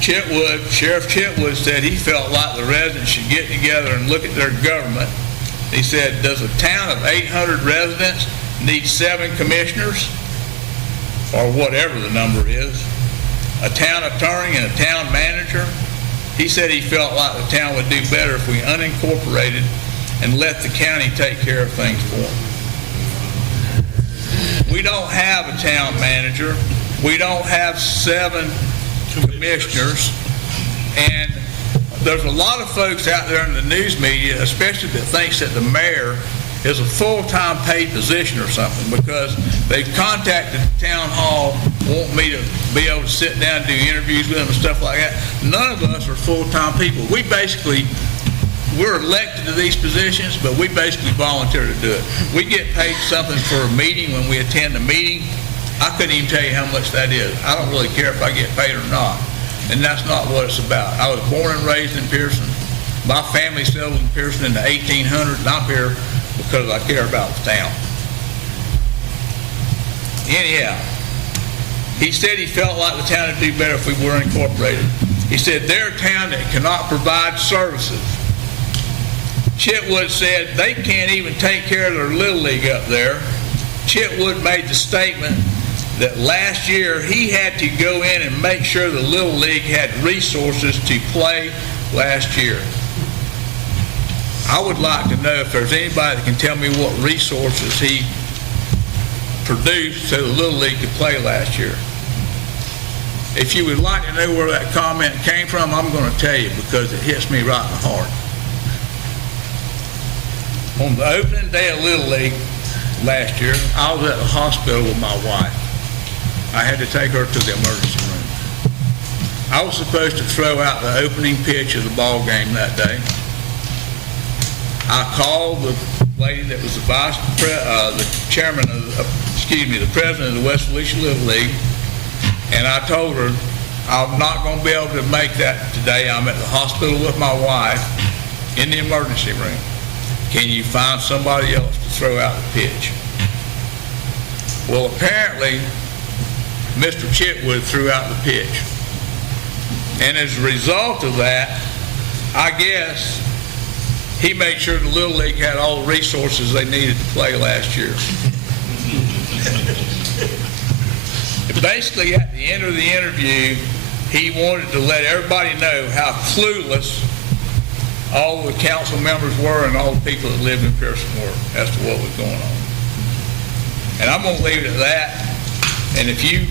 Sheriff Chitwood said he felt like the residents should get together and look at their government. He said, does a town of 800 residents need 7 commissioners, or whatever the number is, a town attorney and a town manager? He said he felt like the town would do better if we unincorporated and let the county take care of things for them. We don't have a town manager. We don't have 7 commissioners. And there's a lot of folks out there in the news media, especially that thinks that the mayor is a full-time paid position or something, because they've contacted the town hall, want me to be able to sit down and do interviews with them and stuff like that. None of us are full-time people. We're elected to these positions, but we basically volunteer to do it. We get paid something for a meeting when we attend a meeting. I couldn't even tell you how much that is. I don't really care if I get paid or not. And that's not what it's about. I was born and raised in Pierson. My family settled in Pierson in the 1800s, and I'm here because I care about the town. Anyhow, he said he felt like the town would do better if we were incorporated. He said they're a town that cannot provide services. Chitwood said they can't even take care of their Little League up there. Chitwood made the statement that last year he had to go in and make sure the Little League had resources to play last year. I would like to know if there's anybody that can tell me what resources he produced so the Little League could play last year. If you would like to know where that comment came from, I'm going to tell you because it hits me right in the heart. On the opening day of Little League last year, I was at the hospital with my wife. I had to take her to the emergency room. I was supposed to throw out the opening pitch of the ball game that day. I called the lady that was the the president of the West Felicia Little League, and I told her, I'm not going to be able to make that today. I'm at the hospital with my wife in the emergency room. Can you find somebody else to throw out the pitch? Well, apparently, Mr. Chitwood threw out the pitch. And as a result of that, I guess he made sure the Little League had all the resources they needed to play last year. Basically, at the end of the interview, he wanted to let everybody know how clueless all the council members were and all the people that lived in Pierson were as to what was going on. And I'm going to leave it at that. And if you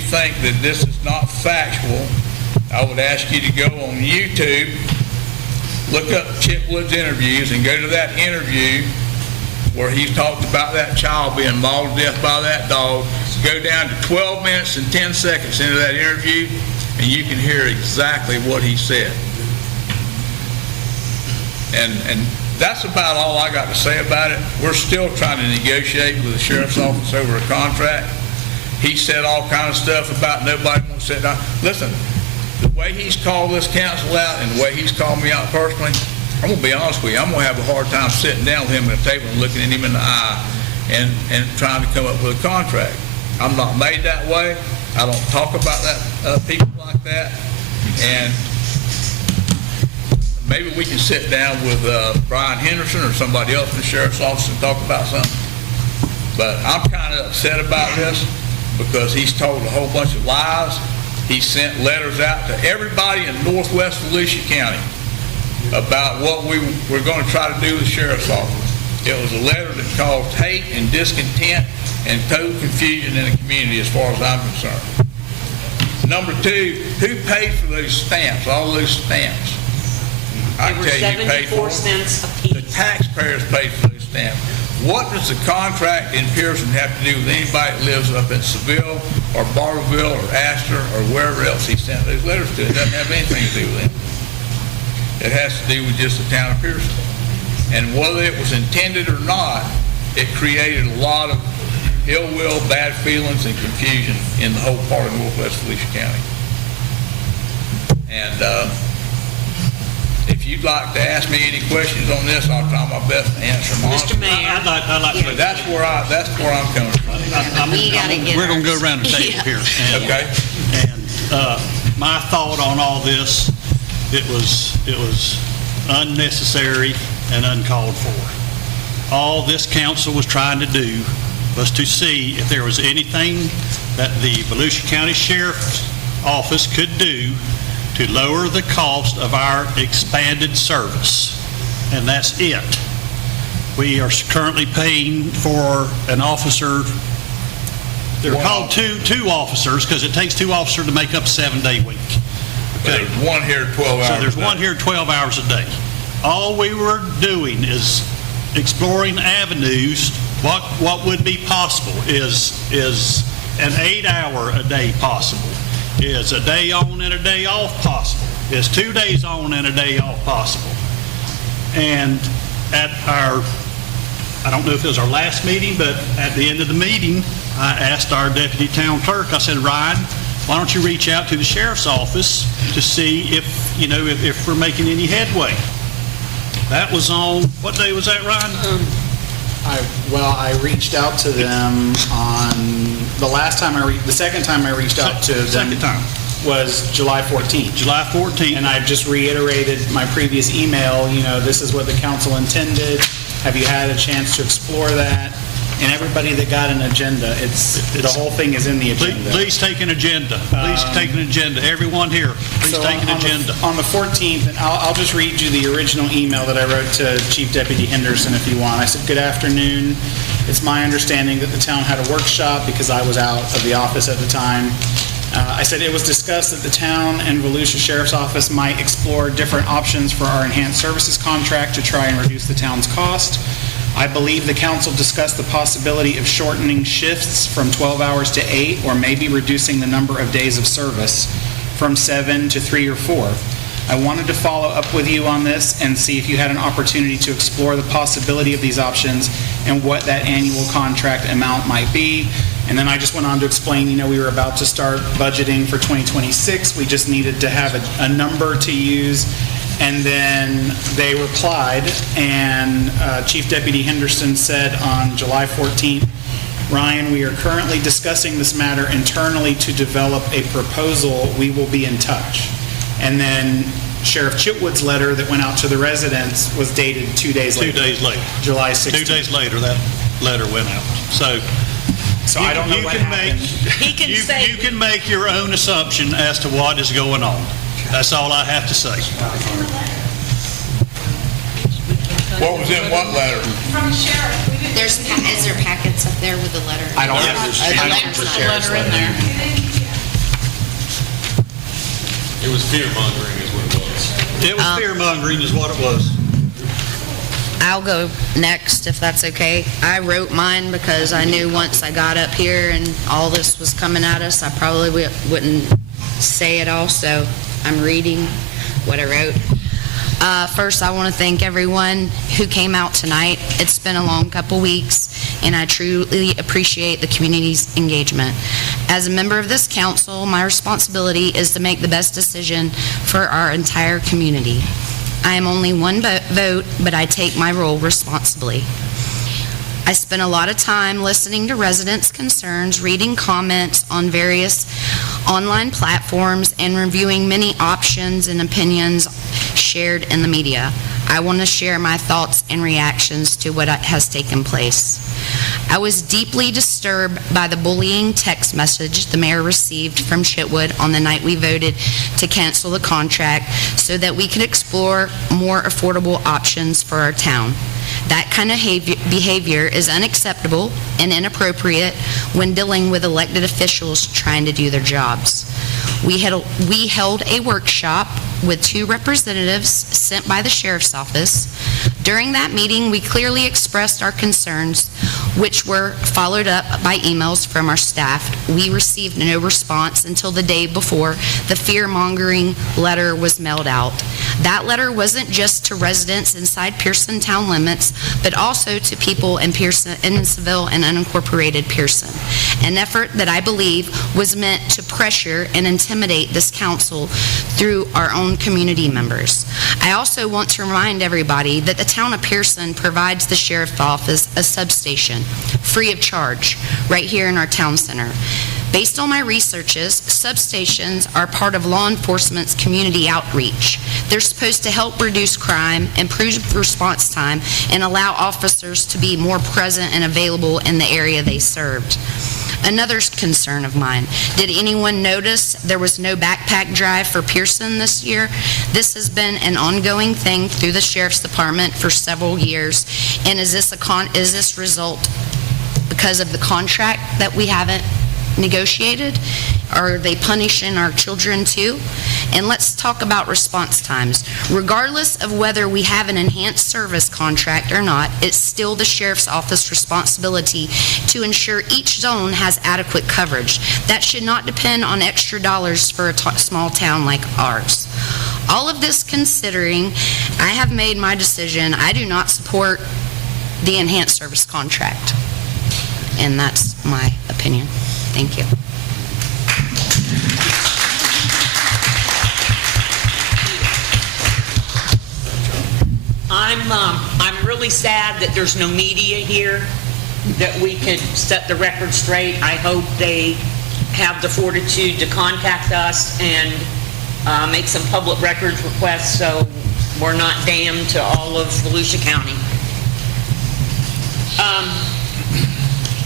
think that this is not factual, I would ask you to go on YouTube, look up Chitwood's interviews, and go to that interview where he talked about that child being mauled to death by that dog. Go down to 12 minutes and 10 seconds into that interview, and you can hear exactly what he said. And that's about all I got to say about it. We're still trying to negotiate with the sheriff's office over a contract. He said all kind of stuff about nobody wants to sit down. Listen, the way he's called this council out and the way he's called me out personally, I'm going to be honest with you, I'm going to have a hard time sitting down with him at a table and looking at him in the eye and trying to come up with a contract. I'm not made that way. I don't talk about people like that. And maybe we can sit down with Brian Henderson or somebody else in the sheriff's office and talk about something. But I'm kind of upset about this because he's told a whole bunch of lies. He sent letters out to everybody in northwest Volusia County about what we were going to try to do with the sheriff's office. It was a letter that caused hate and discontent and total confusion in the community as far as I'm concerned. Number two, who paid for those stamps, all those stamps? I They were tell you, who paid for 74 them. cents a piece. The taxpayers paid for those stamps. What does the contract in Pierson have to do with anybody that lives up in Seville or Barberville or Astor or wherever else he sent those letters to? It doesn't have anything to do with them. It has to do with just the town of Pierson. And whether it was intended or not, it created a lot of ill will, bad feelings, and confusion in the whole part of northwest Volusia County. And if you'd like to ask me any questions on this, I'll try my best to answer them honestly. Mr. Mayor, I'd like But that's where I'm coming from. We gotta get We're going to go ours. around the table here. And- Okay? And my thought on all this, it was unnecessary and uncalled for. All this council was trying to do was to see if there was anything that the Volusia County Sheriff's Office could do to lower the cost of our expanded service. And that's it. We are currently paying for an officer. They're called two officers because it takes two officers to make up a 7-day week. But there's one here 12 hours. So there's a day. one here 12 hours a day. All we were doing is exploring avenues. What would be possible is an 8-hour-a-day possible? Is a day on and a day off possible? Is 2 days on and a day off possible? And at our, I don't know if it was our last meeting, but at the end of the meeting, I asked our deputy town clerk, I said, Ryan, why don't you reach out to the sheriff's office to see if we're making any headway? That was on, what day was that, Ryan? I reached out to them on the second time I reached out to them Second time. was July 14th. July 14th. And I just reiterated my previous email, this is what the council intended. Have you had a chance to explore that? And everybody that got an agenda, the whole thing is in the agenda. Please take an agenda. Please take an agenda. Everyone here, please So take an agenda. On the 14th, and I'll just read you the original email that I wrote to Chief Deputy Henderson if you want. I said, "Good afternoon. It's my understanding that the town had a workshop," because I was out of the office at the time. I said, "It was discussed that the town and Volusia Sheriff's Office might explore different options for our enhanced services contract to try and reduce the town's cost. I believe the council discussed the possibility of shortening shifts from 12 hours to 8, or maybe reducing the number of days of service from 7 to 3 or 4. I wanted to follow up with you on this and see if you had an opportunity to explore the possibility of these options and what that annual contract amount might be." And then I just went on to explain, we were about to start budgeting for 2026. We just needed to have a number to use. And then they replied, and Chief Deputy Henderson said on July 14th, "Ryan, we are currently discussing this matter internally to develop a proposal. We will be in touch." And then Sheriff Chitwood's letter that went out to the residents was dated 2 days later. 2 days later. July 16th. 2 days later, that letter went out. So I don't know what happened. You can make your own assumption as to what is going on. That's all I have to say. What was in what letter? From the sheriff. Is there packets up there with the letter? I don't Yeah. have the I don't sheriff's have the There's a sheriff's letter in there. It was fear-mongering is what it was. It was fear-mongering is what it was. I'll go next, if that's okay. I wrote mine because I knew once I got up here and all this was coming at us, I probably wouldn't say it all, so I'm reading what I wrote. First, I want to thank everyone who came out tonight. It's been a long couple weeks, and I truly appreciate the community's engagement. As a member of this council, my responsibility is to make the best decision for our entire community. I am only one vote, but I take my role responsibly. I spent a lot of time listening to residents' concerns, reading comments on various online platforms, and reviewing many options and opinions shared in the media. I want to share my thoughts and reactions to what has taken place. I was deeply disturbed by the bullying text message the mayor received from Chitwood on the night we voted to cancel the contract so that we could explore more affordable options for our town. That kind of behavior is unacceptable and inappropriate when dealing with elected officials trying to do their jobs. We held a workshop with 2 representatives sent by the sheriff's office. During that meeting, we clearly expressed our concerns, which were followed up by emails from our staff. We received no response until the day before the fear-mongering letter was mailed out. That letter wasn't just to residents inside Pierson town limits, but also to people in Evansville and unincorporated Pierson. An effort that I believe was meant to pressure and intimidate this council through our own community members. I also want to remind everybody that the town of Pierson provides the sheriff's office a substation, free of charge, right here in our town center. Based on my researches, substations are part of law enforcement's community outreach. They're supposed to help reduce crime, improve response time, and allow officers to be more present and available in the area they served. Another concern of mine, did anyone notice there was no backpack drive for Pierson this year? This has been an ongoing thing through the Sheriff's Department for several years, and is this result because of the contract that we haven't negotiated? Are they punishing our children too? And let's talk about response times. Regardless of whether we have an enhanced service contract or not, it's still the sheriff's office responsibility to ensure each zone has adequate coverage. That should not depend on extra dollars for a small town like ours. All of this considering, I have made my decision. I do not support the enhanced service contract. And that's my opinion. Thank you. I'm really sad that there's no media here, that we could set the record straight. I hope they have the fortitude to contact us and make some public records requests so we're not damned to all of Volusia County.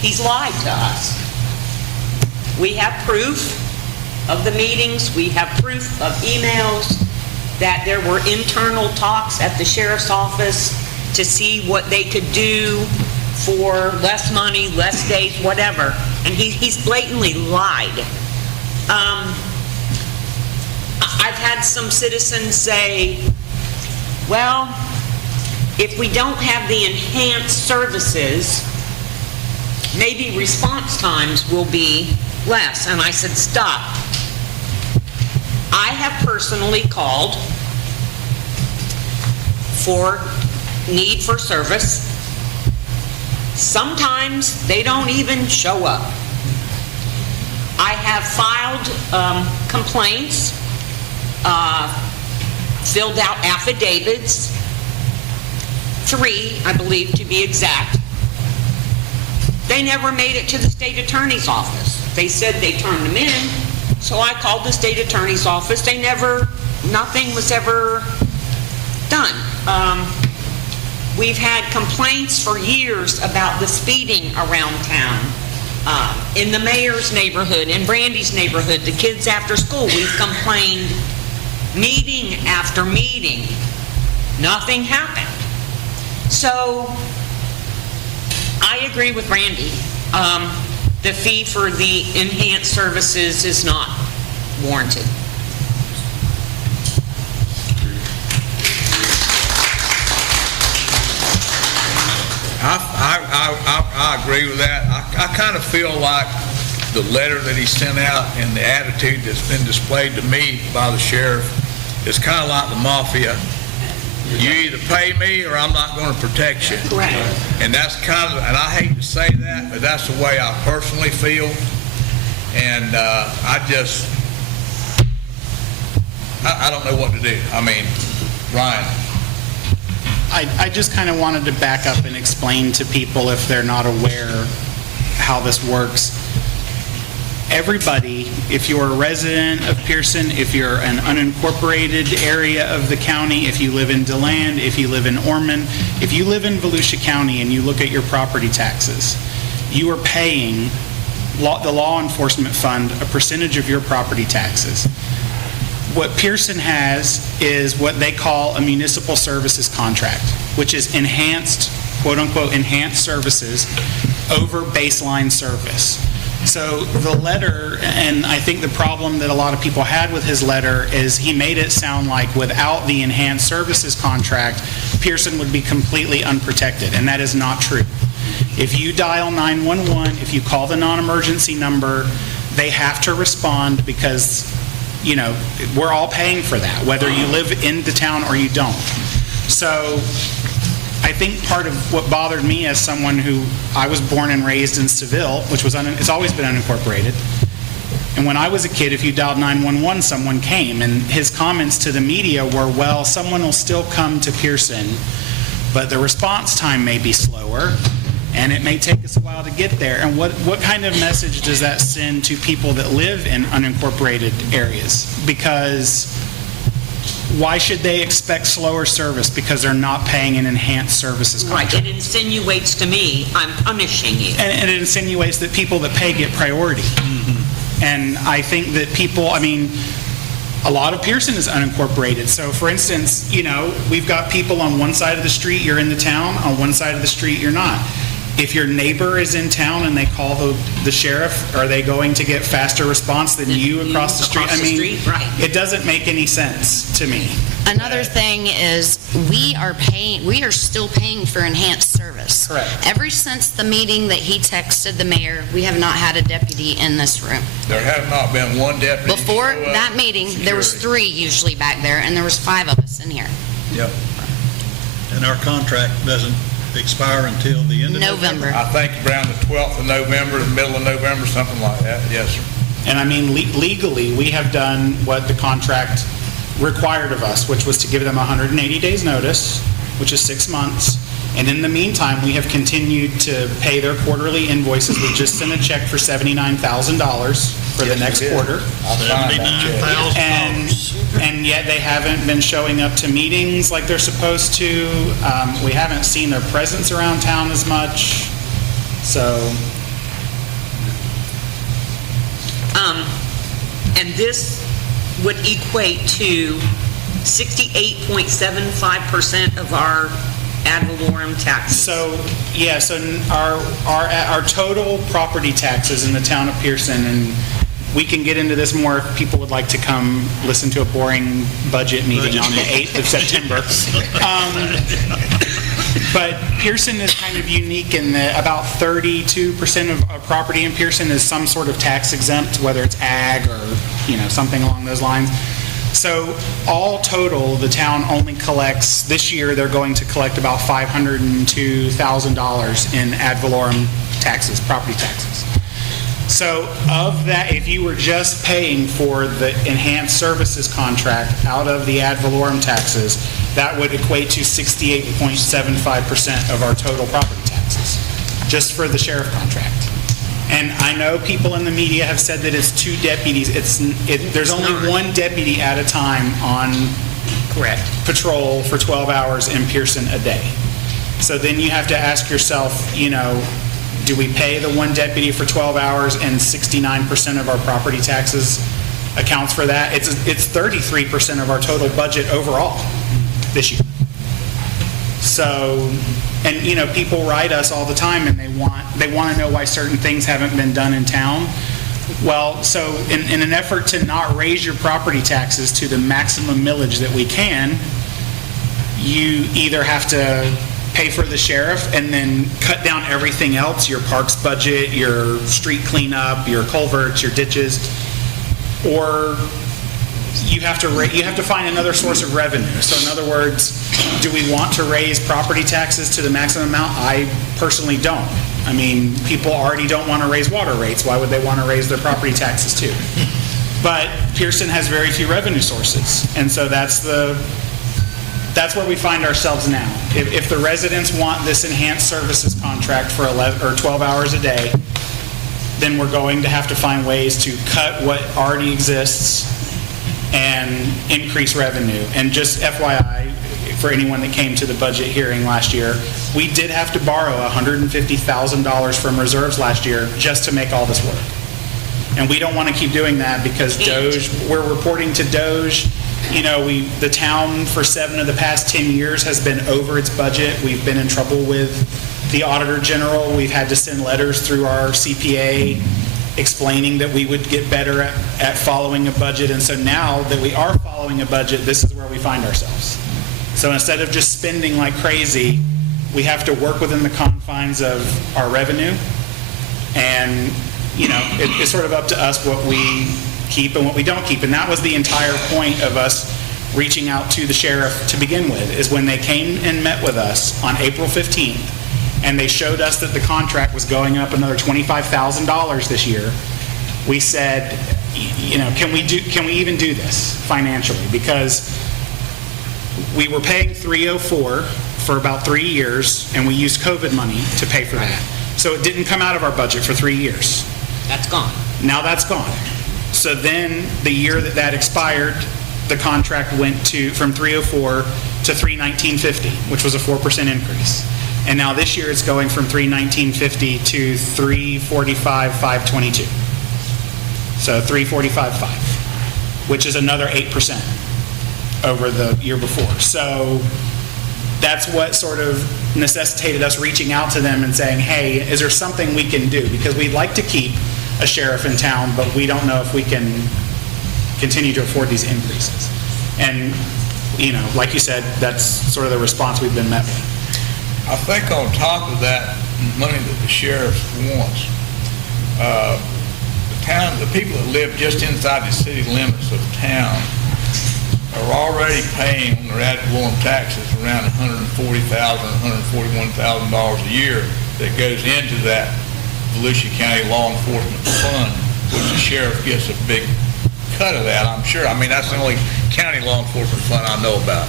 He's lied to us. We have proof of the meetings, we have proof of emails, that there were internal talks at the sheriff's office to see what they could do for less money, less days, whatever. And he's blatantly lied. I've had some citizens say, well, if we don't have the enhanced services, maybe response times will be less. And I said, stop. I have personally called for need for service. Sometimes they don't even show up. I have filed complaints, filled out affidavits, 3, I believe, to be exact. They never made it to the state attorney's office. They said they turned them in, so I called the state attorney's office. Nothing was ever done. We've had complaints for years about the speeding around town. In the mayor's neighborhood, in Brandy's neighborhood, the kids after school, we've complained meeting after meeting. Nothing happened. So, I agree with Randy. The fee for the enhanced services is not warranted. I agree with that. I kind of feel like the letter that he sent out and the attitude that's been displayed to me by the sheriff is kind of like the mafia. You either pay me or I'm not going to protect you. Correct. And that's kind of, and I hate to say that, but that's the way I personally feel. And I don't know what to do. I mean, Ryan. I just kind of wanted to back up and explain to people, if they're not aware, how this works. Everybody, if you're a resident of Pierson, if you're an unincorporated area of the county, if you live in DeLand, if you live in Ormond, if you live in Volusia County and you look at your property taxes, you are paying the law enforcement fund a percentage of your property taxes. What Pierson has is what they call a municipal services contract, which is enhanced, quote-unquote, enhanced services over baseline service. So the letter, and I think the problem that a lot of people had with his letter is he made it sound like without the enhanced services contract, Pierson would be completely unprotected, and that is not true. If you dial 911, if you call the non-emergency number, they have to respond because, you know, we're all paying for that, whether you live in the town or you don't. So I think part of what bothered me as someone who, I was born and raised in Seville, which was, it's always been unincorporated. And when I was a kid, if you dialed 911, someone came. And his comments to the media were, well, someone will still come to Pierson, but the response time may be slower, and it may take us a while to get there. And what kind of message does that send to people that live in unincorporated areas? Because why should they expect slower service because they're not paying an enhanced services contract? Right, it insinuates to me, I'm punishing you. And it insinuates that people that pay get priority. Mm-hmm. And I think that people, I mean, a lot of Pierson is unincorporated. So for instance, you know, we've got people on one side of the street, you're in the town, on one side of the street, you're not. If your neighbor is in town and they call the sheriff, are they going to get faster response than you across the street? Right. It doesn't make any sense to me. Another thing is we are still paying for enhanced service. Correct. Ever since the meeting that he texted the mayor, we have not had a deputy in this room. There has not been one deputy. Before show up that meeting, there was security. 3 usually back there, and there was 5 of us in here. Yep. And our contract doesn't expire until the end of November. I think around the 12th of November, the middle of November, something like that. Yes, sir. And I mean, legally, we have done what the contract required of us, which was to give them 180 days notice, which is 6 months. And in the meantime, we have continued to pay their quarterly invoices. We just sent a check for $79,000 for the next quarter. And yet they haven't been showing up to meetings like they're supposed to. We haven't seen their presence around town as much. So And this would equate to 68.75% of our ad valorem taxes. So, yeah, so our total property taxes in the town of Pierson, and we can get into this more if people would like to come listen to a boring budget meeting on the 8th of September. But Pierson is kind of unique in that about 32% of property in Pierson is some sort of tax exempt, whether it's ag or, something along those lines. So all total, the town only collects, this year, they're going to collect about $502,000 in ad valorem taxes, property taxes. So of that, if you were just paying for the enhanced services contract out of the ad valorem taxes, that would equate to 68.75% of our total property taxes, just for the sheriff contract. And I know people in the media have said that it's 2 deputies. There's only 1 deputy at a time on patrol for 12 hours in Pierson a day. So then you have to ask yourself, do we pay the 1 deputy for 12 hours and 69% of our property taxes accounts for that? It's 33% of our total budget overall this year. So, and people write us all the time and they want to know why certain things haven't been done in town. Well, so in an effort to not raise your property taxes to the maximum millage that we can, you either have to pay for the sheriff and then cut down everything else, your parks budget, your street cleanup, your culverts, your ditches, or you have to find another source of revenue. So in other words, do we want to raise property taxes to the maximum amount? I personally don't. I mean, people already don't want to raise water rates. Why would they want to raise their property taxes too? But Pierson has very few revenue sources, and so that's where we find ourselves now. If the residents want this enhanced services contract for 11 or 12 hours a day, then we're going to have to find ways to cut what already exists and increase revenue. And just FYI, for anyone that came to the budget hearing last year, we did have to borrow $150,000 from reserves last year just to make all this work. And we don't want to keep doing that because we're reporting to DOJ. The town for 7 of the past 10 years has been over its budget. We've been in trouble with the Auditor General. We've had to send letters through our CPA explaining that we would get better at following a budget. And so now that we are following a budget, this is where we find ourselves. So instead of just spending like crazy, we have to work within the confines of our revenue. And, it's sort of up to us what we keep and what we don't keep. And that was the entire point of us reaching out to the sheriff to begin with, is when they came and met with us on April 15th, and they showed us that the contract was going up another $25,000 this year. We said, can we even do this financially? Because we were paying $304 for about 3 years, and we used COVID money to pay for that. So it didn't come out of our budget for 3 years. That's gone. Now that's gone. So then the year that expired, the contract went from $304 to $319.50, which was a 4% increase. And now this year it's going from $319.50 to $345,522. So $345,500, which is another 8% over the year before. So that's what sort of necessitated us reaching out to them and saying, hey, is there something we can do? Because we'd like to keep a sheriff in town, but we don't know if we can continue to afford these increases. And, like you said, that's sort of the response we've been met with. I think on top of that money that the sheriff wants, the people that live just inside the city limits of town are already paying on their ad valorem taxes around $140,000, $141,000 a year that goes into that Volusia County Law Enforcement Fund, which the sheriff gets a big cut of that, I'm sure. I mean, that's the only county law enforcement fund I know about.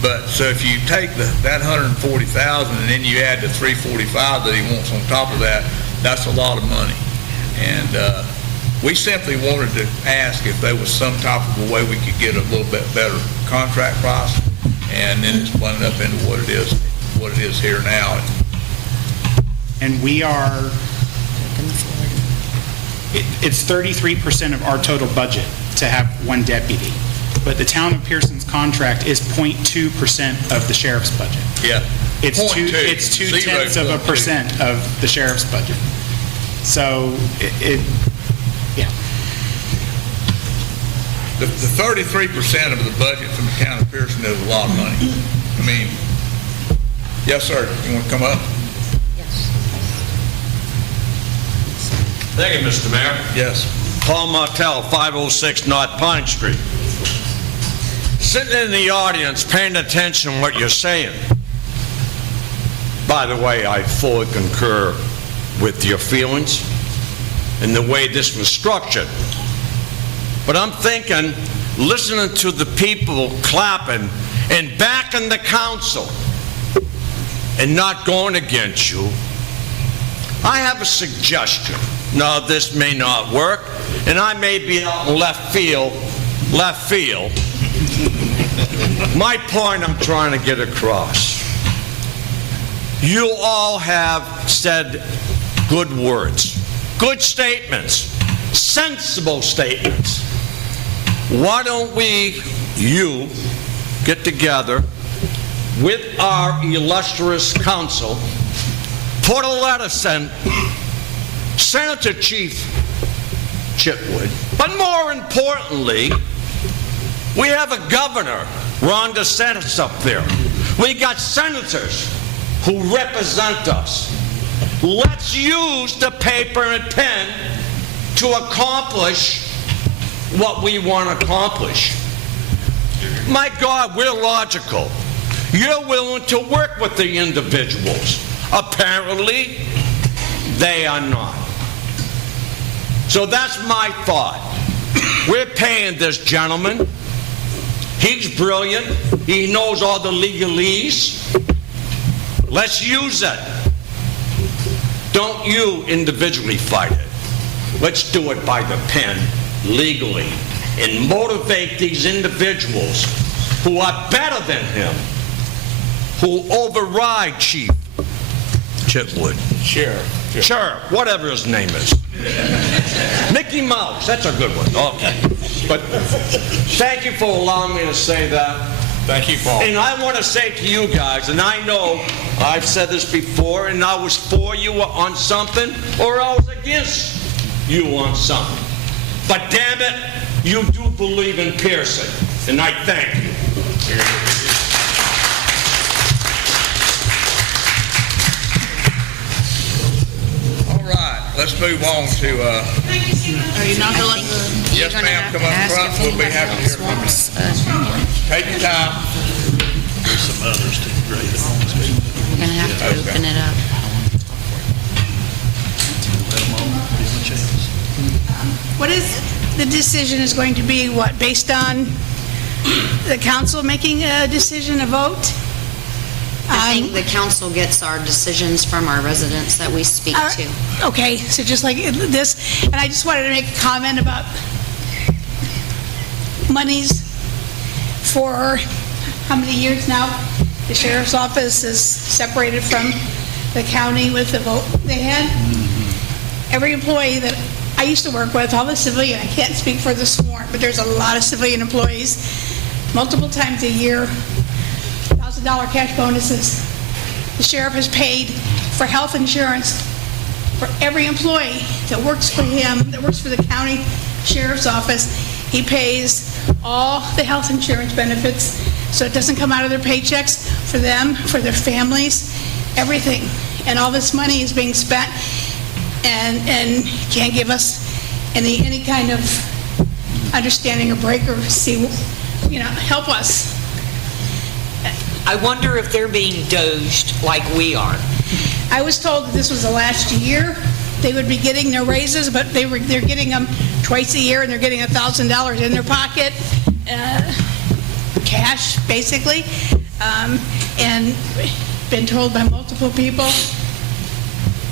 But so if you take that $140,000 and then you add the $345,000 that he wants on top of that, that's a lot of money. And we simply wanted to ask if there was some type of a way we could get a little bit better contract price, and then it's blended up into what it is here now. And we are it's 33% of our total budget to have one deputy. But the town of Pierson's contract is 0.2% of the sheriff's budget. Yeah. It's 0.2. 0.2% of the sheriff's budget. So yeah. The 33% of the budget from the county of Pierson is a lot of money. I mean, yes, sir. You want to come up? Thank you, Mr. Mayor. Yes. Paul Martell, 506 North Pine Street. Sitting in the audience, paying attention to what you're saying. By the way, I fully concur with your feelings and the way this was structured. But I'm thinking, listening to the people clapping and backing the council and not going against you, I have a suggestion. Now, this may not work, and I may be out in left field. My point I'm trying to get across. You all have said good words, good statements, sensible statements. Why don't you get together with our illustrious council, put a letter sent to Chief Chitwood, but more importantly, we have a governor, Ron DeSantis, up there. We got senators who represent us. Let's use the paper and pen to accomplish what we want to accomplish. My God, we're logical. You're willing to work with the individuals. Apparently, they are not. So that's my thought. We're paying this gentleman. He's brilliant. He knows all the legalese. Let's use it. Don't you individually fight it. Let's do it by the pen, legally, and motivate these individuals who are better than him, who override Chief Chitwood. Sheriff, whatever his name is. Mickey Mouse, that's a good one. Okay. But thank you for allowing me to say that. Thank you, Paul. And I want to say to you guys, and I know I've said this before, and I was for you on something, or I was against you on something. But damn it, you do believe in Pierson, and I thank you. All right, let's move on to, Are you not going to let the... yes, ma'am, come up front. We'll be happy to hear from you. Take your time. There's some others too, great. We're going to have to open it up. Let them all give them a chance. What is, the decision is going to be, what, based on the council making a decision, a vote? I think the council gets our decisions from our residents that we speak to. Okay, so just like this, and I just wanted to make a comment about monies for how many years now? The sheriff's office is separated from the county with the vote they had. Every employee that I used to work with, all the civilian, I can't speak for the sworn, but there's a lot of civilian employees, multiple times a year, $1,000 cash bonuses. The sheriff has paid for health insurance for every employee that works for him, that works for the county sheriff's office. He pays all the health insurance benefits, so it doesn't come out of their paychecks, for them, for their families, everything. And all this money is being spent, and can't give us any kind of understanding or break or see, help us. I wonder if they're being doged like we are. I was told that this was the last year they would be getting their raises, but they're getting them twice a year, and they're getting $1,000 in their pocket, cash, basically, and been told by multiple people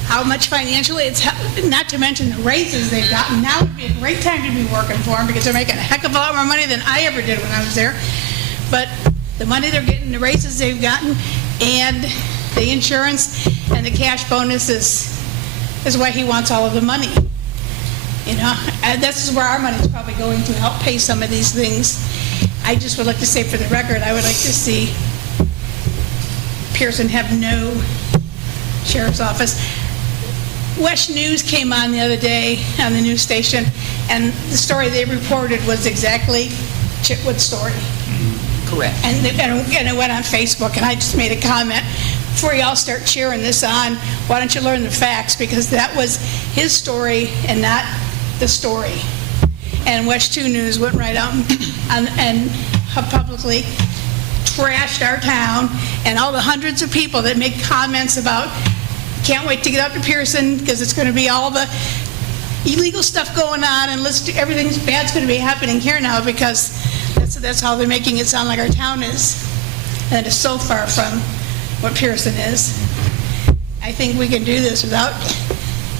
how much financially it's, not to mention the raises they've gotten. Now would be a great time to be working for them, because they're making a heck of a lot more money than I ever did when I was there. But the money they're getting, the raises they've gotten, and the insurance and the cash bonus is why he wants all of the money. You know, and this is where our money's probably going to help pay some of these things. I just would like to say for the record, I would like to see Pierson have no sheriff's office. West News came on the other day on the news station, and the story they reported was exactly Chitwood's story. Correct. And it went on Facebook, and I just made a comment, before y'all start cheering this on, why don't you learn the facts? Because that was his story and not the story. And West 2 News went right out and publicly trashed our town, and all the hundreds of people that make comments about, can't wait to get up to Pierson because it's going to be all the illegal stuff going on, and everything bad's going to be happening here now, because that's how they're making it sound like our town is. And it is so far from what Pierson is. I think we can do this without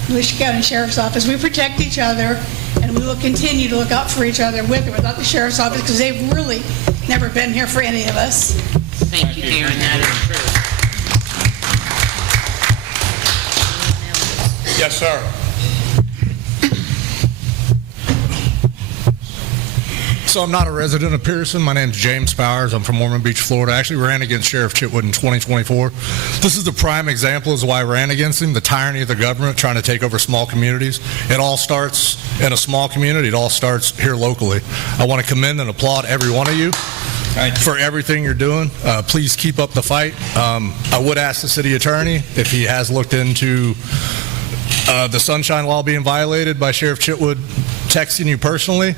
Volusia County Sheriff's Office. We protect each other, and we will continue to look out for each other with or without the Sheriff's Office, because they've really never been here for any of us. Thank you, Karen. That is true. Yes, sir. So I'm not a resident of Pierson. My name's James Powers. I'm from Ormond Beach, Florida. I actually ran against Sheriff Chitwood in 2024. This is the prime example as why I ran against him, the tyranny of the government trying to take over small communities. It all starts in a small community. It all starts here locally. I want to commend and applaud every one of you for everything you're doing. Please keep up the fight. I would ask the city attorney if he has looked into the sunshine law being violated by Sheriff Chitwood texting you personally.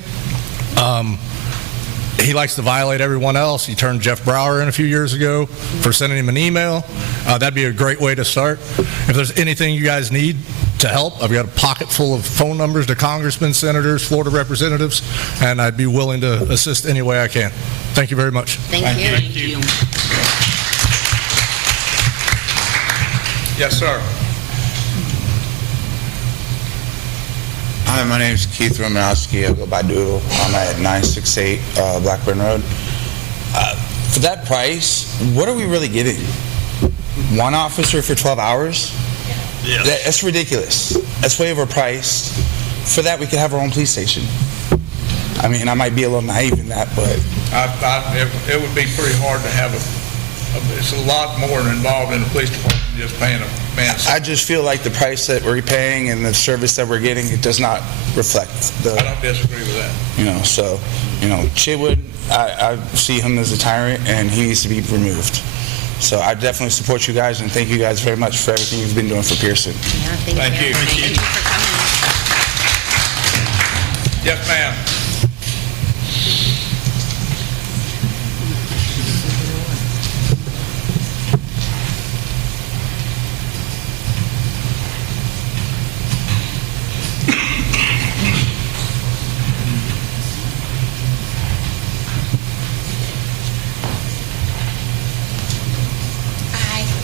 He likes to violate everyone else. He turned Jeff Brower in a few years ago for sending him an email. That'd be a great way to start. If there's anything you guys need to help, I've got a pocket full of phone numbers to congressmen, senators, Florida representatives, and I'd be willing to assist any way I can. Thank you very much. Thank you. Thank you. Yes, sir. Hi, my name is Keith Romanowski. I go by Doodle. I'm at 968 Blackburn Road. For that price, what are we really getting? One officer for 12 hours? Yeah. That's ridiculous. That's way overpriced. For that, we could have our own police station. I mean, I might be a little naive in that, but... It would be pretty hard to have it's a lot more involved in the police department than just paying a man. I just feel like the price that we're paying and the service that we're getting, it does not reflect the... I don't disagree with that. Chitwood, I see him as a tyrant, and he needs to be removed. So I definitely support you guys, and thank you guys very much for everything you've been doing for Pierson. Yeah, Thank you. Thank you for coming. Yes, ma'am.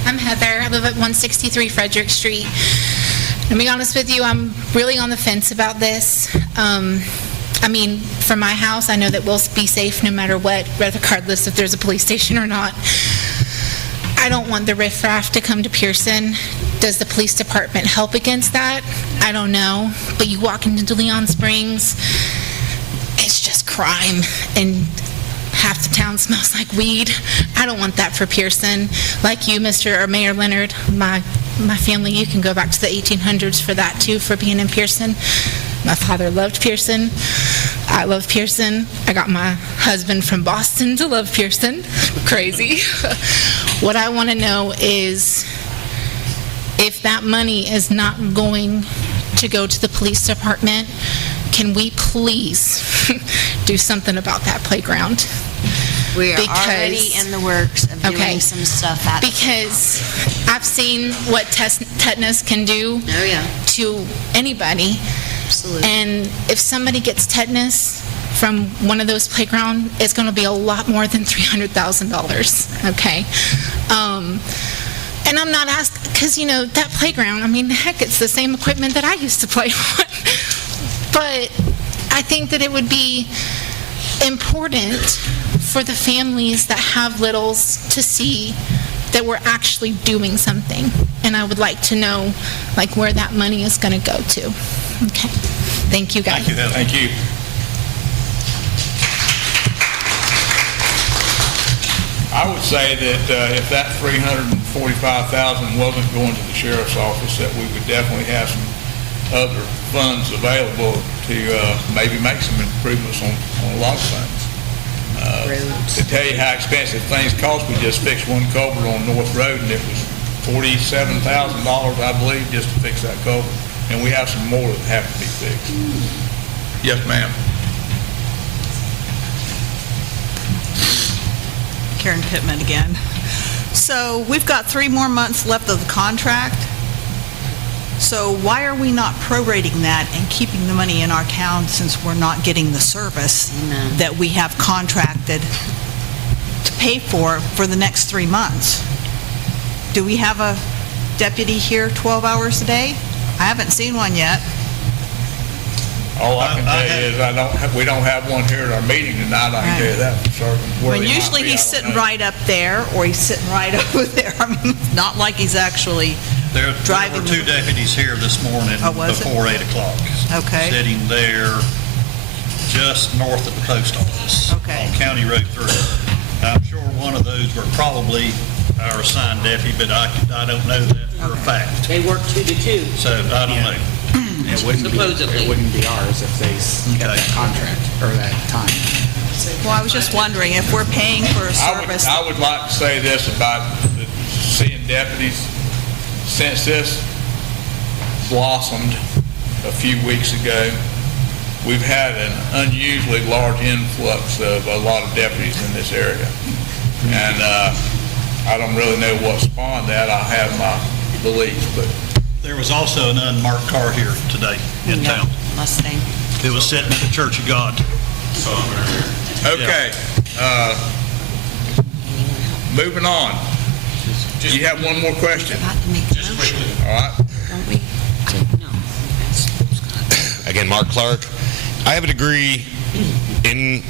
I'm Heather. I live at 163 Frederick Street. To be honest with you, I'm really on the fence about this. For my house, I know that we'll be safe no matter what, regardless if there's a police station or not. I don't want the riffraff to come to Pierson. Does the police department help against that? I don't know. But you walk into Leon Springs, it's just crime, and half the town smells like weed. I don't want that for Pierson. Like you, Mayor Leonard, my family, you can go back to the 1800s for that too, for being in Pierson. My father loved Pierson. I love Pierson. I got my husband from Boston to love Pierson. Crazy. What I want to know is if that money is not going to go to the police department, can we please do something about that playground? We are already in the works of doing some stuff at because I've seen what tetanus can do to anybody. Absolutely. And if somebody gets tetanus from one of those playgrounds, it's going to be a lot more than $300,000, okay? And I'm not asking, because, that playground, heck, it's the same equipment that I used to play on. But I think that it would be important for the families that have littles to see that we're actually doing something. And I would like to know, where that money is going to go to. Okay. Thank you, guys. Thank you. I would say that if that $345,000 wasn't going to the sheriff's office, that we would definitely have some other funds available to maybe make some improvements on a lot of things. To tell you how expensive things cost, we just fixed one culvert on North Road, and it was $47,000, I believe, just to fix that culvert. And we have some more that have to be fixed. Yes, ma'am. Karen Pittman again. So we've got 3 more months left of the contract. So why are we not prorating that and keeping the money in our town since we're not getting the service that we have contracted to pay for the next 3 months? Do we have a deputy here 12 hours a day? I haven't seen one yet. All I can tell you is we don't have one here at our meeting tonight. I can tell you that for certain. Where When they might usually be, he's I don't sitting know. right up there, or he's sitting right over there. I mean, it's not like he's actually There driving. were 2 deputies here this morning Oh, was it? before 8 o'clock. Okay. Sitting there just north of the post office. Okay. On County Road 3. I'm sure one of those were probably our assigned deputy, but I don't know that for a fact. They work 2 to 2. So I don't know. It wouldn't be ours if they kept that contract or that time. Well, I was just wondering if we're paying for a service. I would like to say this about seeing deputies. Since this blossomed a few weeks ago, we've had an unusually large influx of a lot of deputies in this area. And I don't really know what spawned that. I have my beliefs, but There was also an unmarked car here today in town. Mustang. It was sitting at the Church of God. okay. Moving on. You have one more question? Just quickly. All right. Don't we? No. Again, Mark Clark. I have a degree in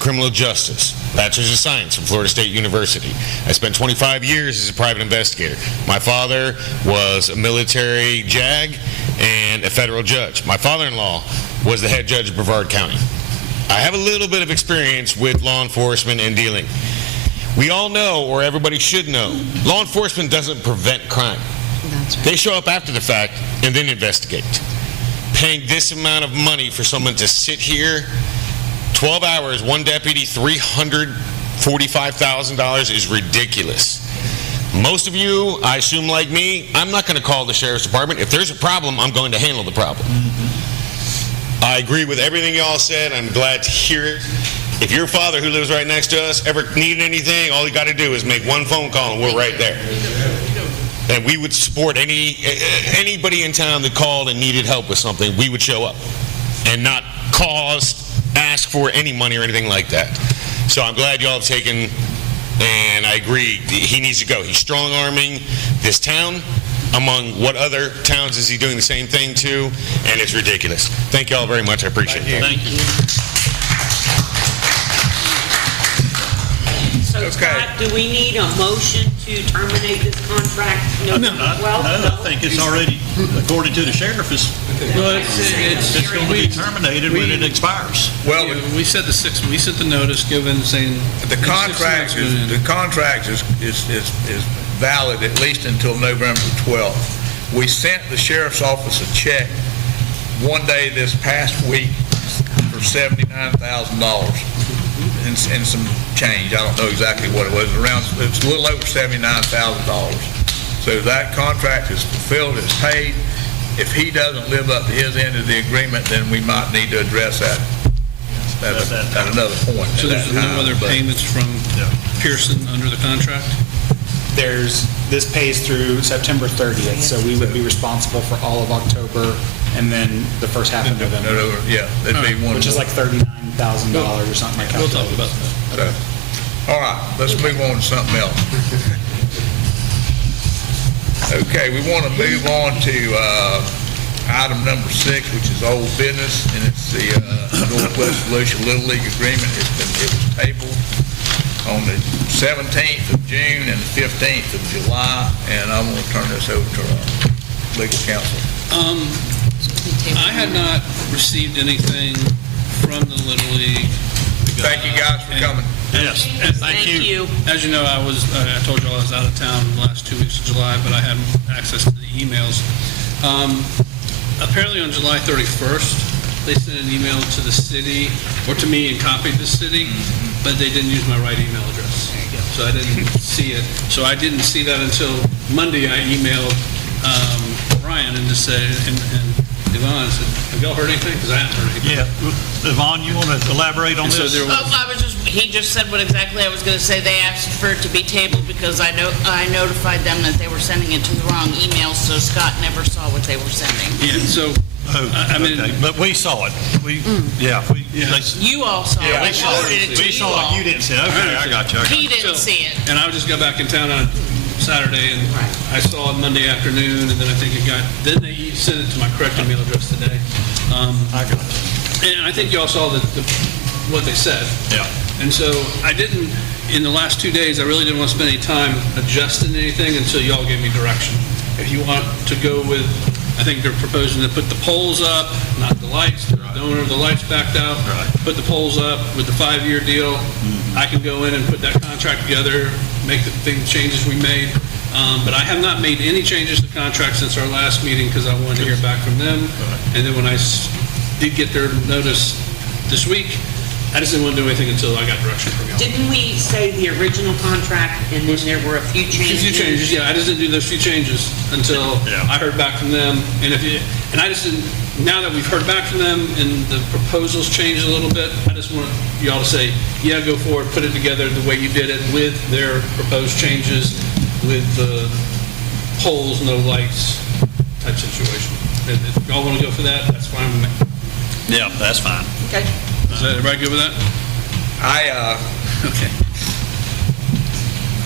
criminal justice, Bachelor's of Science from Florida State University. I spent 25 years as a private investigator. My father was a military JAG and a federal judge. My father-in-law was the head judge of Brevard County. I have a little bit of experience with law enforcement and dealing. We all know, or everybody should know, law enforcement doesn't prevent crime. They show up after the fact and then investigate. Paying this amount of money for someone to sit here 12 hours, one deputy, $345,000 is ridiculous. Most of you, I assume like me, I'm not going to call the sheriff's department. If there's a problem, I'm going to handle the problem. I agree with everything y'all said. I'm glad to hear it. If your father, who lives right next to us, ever needed anything, all you got to do is make one phone call and we're right there. And we would support anybody in town that called and needed help with something. We would show up and not ask for any money or anything like that. So I'm glad y'all have taken, and I agree, he needs to go. He's strong-arming this town. Among what other towns is he doing the same thing to? And it's ridiculous. Thank y'all very much. I appreciate it. Thank you. So Scott, do we need a motion to terminate this contract? No, I think it's already, according to the sheriff, it's going to be terminated when it expires. Well, We set the notice given saying. the contract is valid at least until November 12th. We sent the sheriff's office a check one day this past week for $79,000 and some change. I don't know exactly what it was. It's a little over $79,000. So that contract is fulfilled, it's paid. If he doesn't live up to his end of the agreement, then we might need to address that at another point. So there's no other payments from Pierson under the contract? This pays through September 30th, so we would be responsible for all of October and then the first half of November. Yeah, that'd be one. Which is like $39,000 or something like that. We'll talk about that. All right, let's move on to something else. Okay, we want to move on to item number 6, which is old business, and it's the Northwest Volusia Little League agreement. It was tabled on the 17th of June and the 15th of July, and I'm going to turn this over to our legal counsel. I had not received anything from the Little League. Thank you guys for coming. Yes, Thank you. As you know, I told you I was out of town the last 2 weeks of July, but I had access to the emails. Apparently on July 31st, they sent an email to the city, or to me, and copied the city, but they didn't use my right email address. So I didn't see it. So I didn't see that until Monday. I emailed Brian and just said, and Yvonne said, have y'all heard anything? Because I haven't heard anything. Yeah. Yvonne, you want to elaborate on And so this? there was- He just said what exactly I was going to say. They asked for it to be tabled because I notified them that they were sending it to the wrong email, so Scott never saw what they were sending. Yeah, so, I mean, Okay, but we saw it. You all saw it. I forwarded it to We you saw all. it, you didn't see it. Okay, I got you. He didn't see it. and I just got back in town on Saturday, and I saw it Monday afternoon, and then I think then they sent it to my correct email address today. I got you. And I think you all saw what they said. Yeah. And so I didn't, in the last 2 days, I really didn't want to spend any time adjusting anything until y'all gave me direction. If you want to go with, I think they're proposing to put the poles up, not the lights, the donor, the lights backed out. Right. Put the poles up with the 5-year deal. I can go in and put that contract together, make the changes we made. But I have not made any changes to the contract since our last meeting because I wanted to hear back from them. And then when I did get their notice this week, I just didn't want to do anything until I got direction from y'all. Didn't we say the original contract and then there were a few A changes? few changes, yeah. I just didn't do those few changes until I heard back from them. And I just didn't, now that we've heard back from them and the proposals changed a little bit, I just want y'all to say, yeah, go forward, put it together the way you did it with their proposed changes, with the poles, no lights type situation. If y'all want to go for that, that's fine with me. Yeah, that's fine. Okay. Is that, everybody good with that? Okay.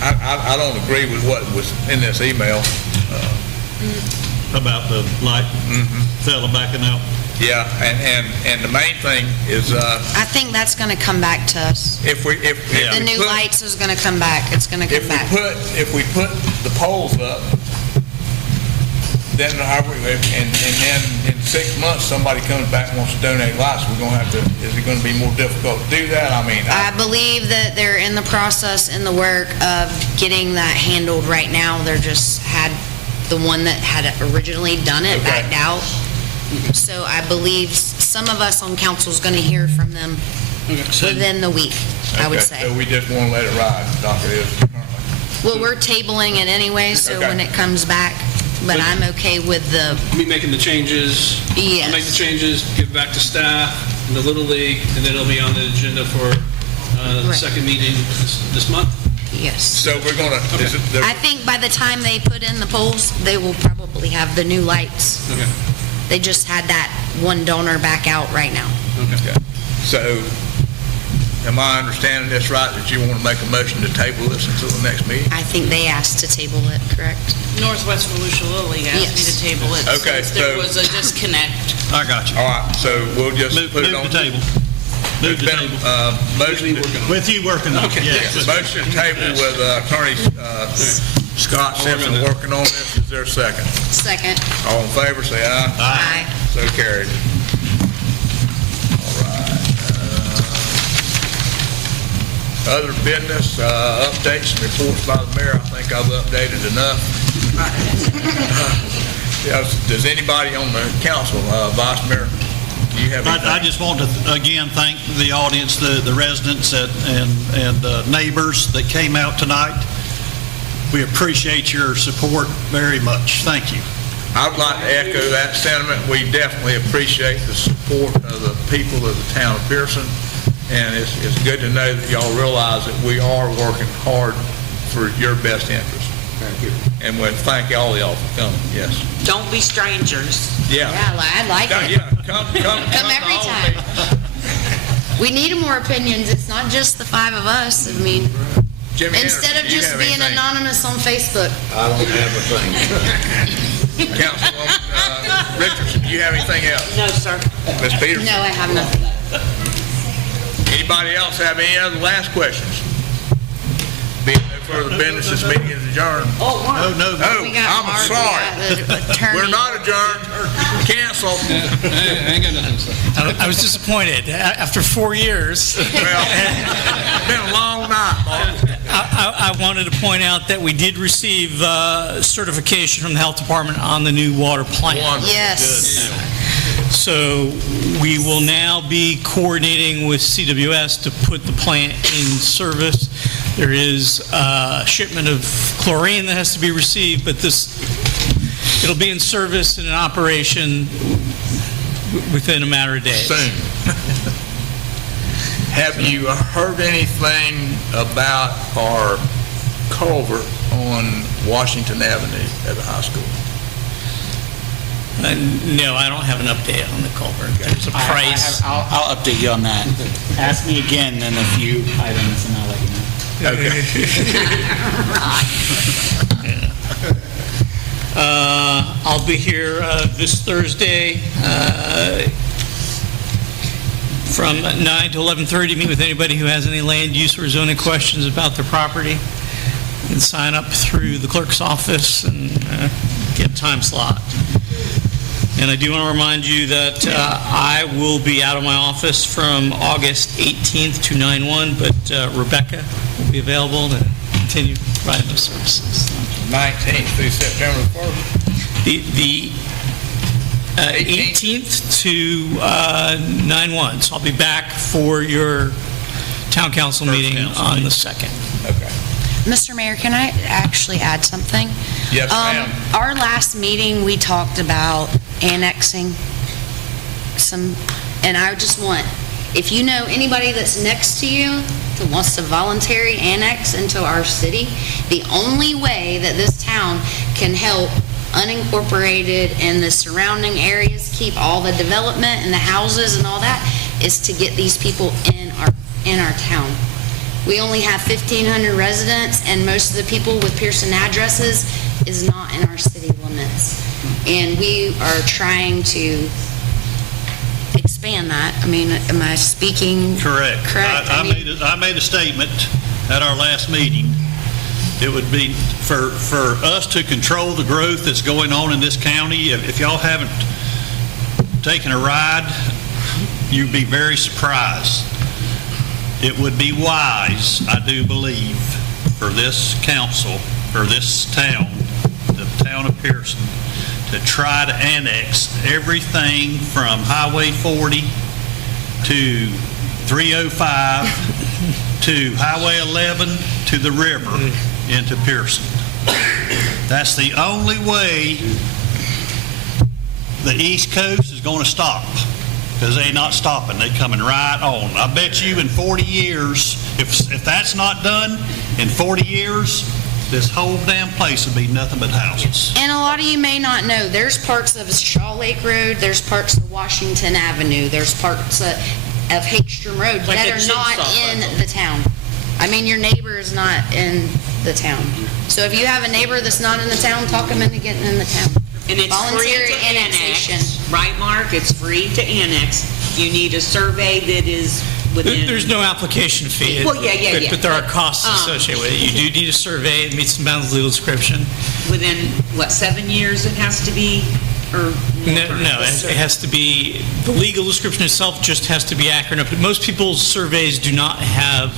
I don't agree with what was in this email. About the light fella backing out. Yeah, and the main thing is, I think that's going to come back to us. if we The new put- lights is going to come back. It's going to come back. If we put the poles up, then and then in 6 months, somebody comes back and wants to donate lights, we're gonna have to, is it gonna be more difficult to do that? I mean, I believe that they're in the process, in the work of getting that handled right now. They're just had the one that had originally done it backed out. So I believe some of us on council is going to hear from them within the week, I would okay, say. so we just wanna let it ride, like it is currently. Well, we're tabling it anyway, so Okay. when it comes back, but I'm okay with the, Me making the changes. Yes. I'll make the changes, give it back to staff, and the Little League, and then it'll be on the agenda for the Right. second meeting this month. yes. So we're gonna, is it, I think by the time they put in the poles, they will probably have the new lights. Okay. They just had that one donor back out right now. okay. So, am I understanding this right, that you wanna make a motion to table this until the next meeting? I think they asked to table it, correct? Northwest Volusia Little League asked me Yes. to table it Okay, since there so- was a disconnect. I got you. All right, so we'll just Move put it on. the table. Move the There's table. been a motion, With you working on it, yes. motion to table with Attorney Scott Simpson working on this. Is there a second? Second. All in favor, say aye. Aye. So carried. All right. Other business, updates and reports by the mayor. I think I've updated enough. Does anybody on the council, Vice Mayor, do you have anything? I just want to, again, thank the audience, the residents and neighbors that came out tonight. We appreciate your support very much. Thank you. I'd like to echo that sentiment. We definitely appreciate the support of the people of the town of Pierson, and it's good to know that y'all realize that we are working hard for your best interest. Thank you. And we thank all y'all for coming, yes. Don't be strangers. Yeah. Yeah, I like it. Yeah, come Come to every all time. meetings. We need more opinions. It's not just the 5 of us. I mean, Jimmy instead of Anderson, do you just have being anything? anonymous on Facebook. I don't have a thing. Councilwoman Richardson, do you have anything else? No, sir. Ms. Peterson? No, I have nothing. Anybody else have any other last questions? Being no further business. This meeting is adjourned. No, Oh, We got I'm Mark, we sorry. got the attorney. We're not adjourned. Cancel. I ain't got nothing to say. I was disappointed. After 4 years, Well, it's been a long night, Mark. I wanted to point out that we did receive certification from the Health Department on the new water plant. Wonderful. Yes. So we will now be coordinating with CWS to put the plant in service. There is a shipment of chlorine that has to be received, but it'll be in service and in operation within a matter of days. Soon. Have you heard anything about our culvert on Washington Avenue at the high school? No, I don't have an update on the culvert. There's a price. I'll update you on that. Ask me again in a few items, and I'll let you know. I'll be here this Thursday from 9 to 11:30 to meet with anybody who has any land use or zoning questions about their property, and sign up through the clerk's office and get a time slot. And I do want to remind you that I will be out of my office from August 18th to 9/1, but Rebecca will be available to continue providing those services. 19th through September 1st. The 18th to 9/1, so I'll be back for your town council meeting on the 2nd. Okay. Mr. Mayor, can I actually add something? Yes, ma'am. Our last meeting, we talked about annexing some, and I just want, if you know anybody that's next to you that wants to voluntarily annex into our city, the only way that this town can help unincorporated and the surrounding areas keep all the development and the houses and all that is to get these people in our town. We only have 1,500 residents, and most of the people with Pierson addresses is not in our city limits. And we are trying to expand that. I mean, am I speaking? Correct. Correct. I made a statement at our last meeting. It would be for us to control the growth that's going on in this county. If y'all haven't taken a ride, you'd be very surprised. It would be wise, I do believe, for this council, for this town, the town of Pierson, to try to annex everything from Highway 40 to 305 to Highway 11 to the river into Pierson. That's the only way the East Coast is going to stop, because they're not stopping. They're coming right on. I bet you in 40 years, if that's not done, in 40 years, this whole damn place would be nothing but houses. And a lot of you may not know, there's parts of Shaw Lake Road, there's parts of Washington Avenue, there's parts of Hagstrom Road Like that a are not jigsaw in puzzle. the town. I mean, your neighbor is not in the town. So if you have a neighbor that's not in the town, talk them into getting in the town. And it's free Voluntary to annexation. annex, right, Mark? It's free to annex. You need a survey that is within... There's no application fee. Well, yeah. But there are costs associated with it. You do need a survey, it meets the bounds of legal description. Within, 7 years it has to be, or... No, it has to be, the legal description itself just has to be accurate. But most people's surveys do not have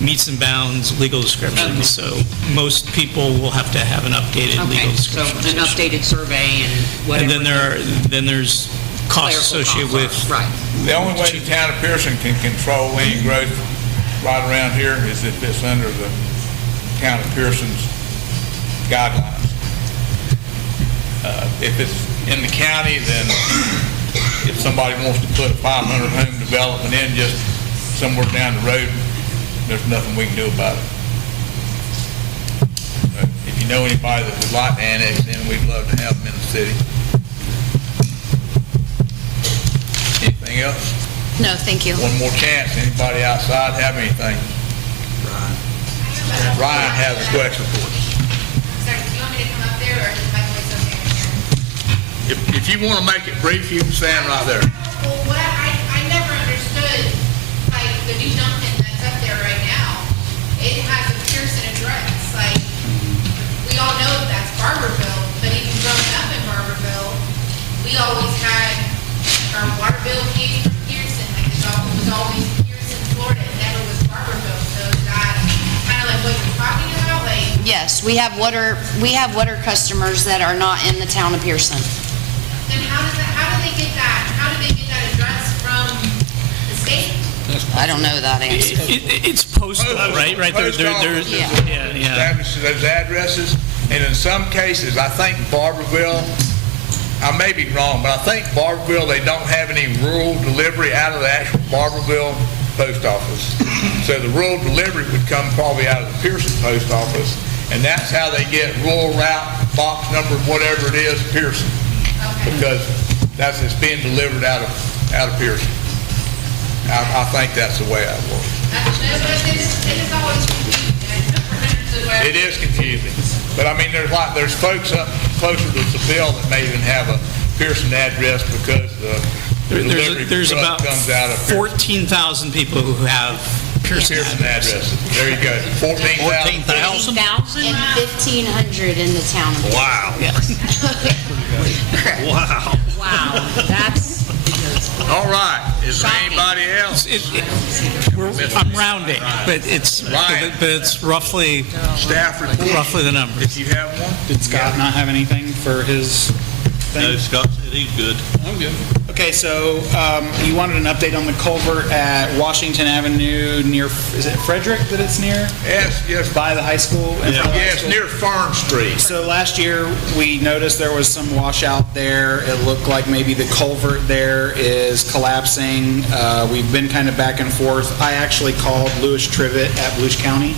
meets and bounds legal description, Okay. so most people will have to have an updated legal Okay, so description. an updated survey and whatever. And then there's costs Clerical associated costs with... are, right. The only way the town of Pierson can control any growth right around here is if it's under the town of Pierson's guidelines. If it's in the county, then if somebody wants to put a 500 home development in just somewhere down the road, there's nothing we can do about it. If you know anybody that would like to annex in, we'd love to have them in the city. Anything else? No, thank you. One more chance. Anybody outside have anything? Ryan has a question for us. Sorry, do you want me to come up there, or is my voice okay here? If you want to make it brief, you can stand right there. Well, what I never understood, like, the new Duncan that's up there right now, it has a Pierson address, like, we all know that that's Barberville, but even growing up in Barberville, we always had, our water bill came from Pierson, like, it was always Pierson, Florida, it never was Barberville, so is that kind of like what you're talking about, like? Yes, we have water customers that are not in the town of Pierson. Then how do they get that address from the state? I don't know that answer. It's postal, right? Post office establishes those addresses, and in some cases, I think Barberville, I may be wrong, but I think Barberville, they don't have any rural delivery out of the actual Barberville post office. So the rural delivery would come probably out of the Pierson post office, and that's how they get rural route, box number, whatever it is, Pierson. Because it's being delivered out of Pierson. I think that's the way I work. It is confusing, but I mean, there's folks up closer to Seville that may even have a Pierson address because the delivery There's truck about comes out of Pierson. 14,000 people who have Pierson addresses. There you go. 14,000. And 1,500 in the town of Pierson. Wow. Wow. Wow, that's, All right. Is there anybody else? I'm rounding, but it's roughly Staff report. roughly the number. If you have one. Did Scott not have anything for his thing? No, Scott said he's good. I'm good. Okay, so you wanted an update on the culvert at Washington Avenue near, is it Frederick that it's near? Yes. By the high school? Yes, near Fern Street. So last year, we noticed there was some washout there. It looked like maybe the culvert there is collapsing. We've been kind of back and forth. I actually called Louis Trivet at Volusia County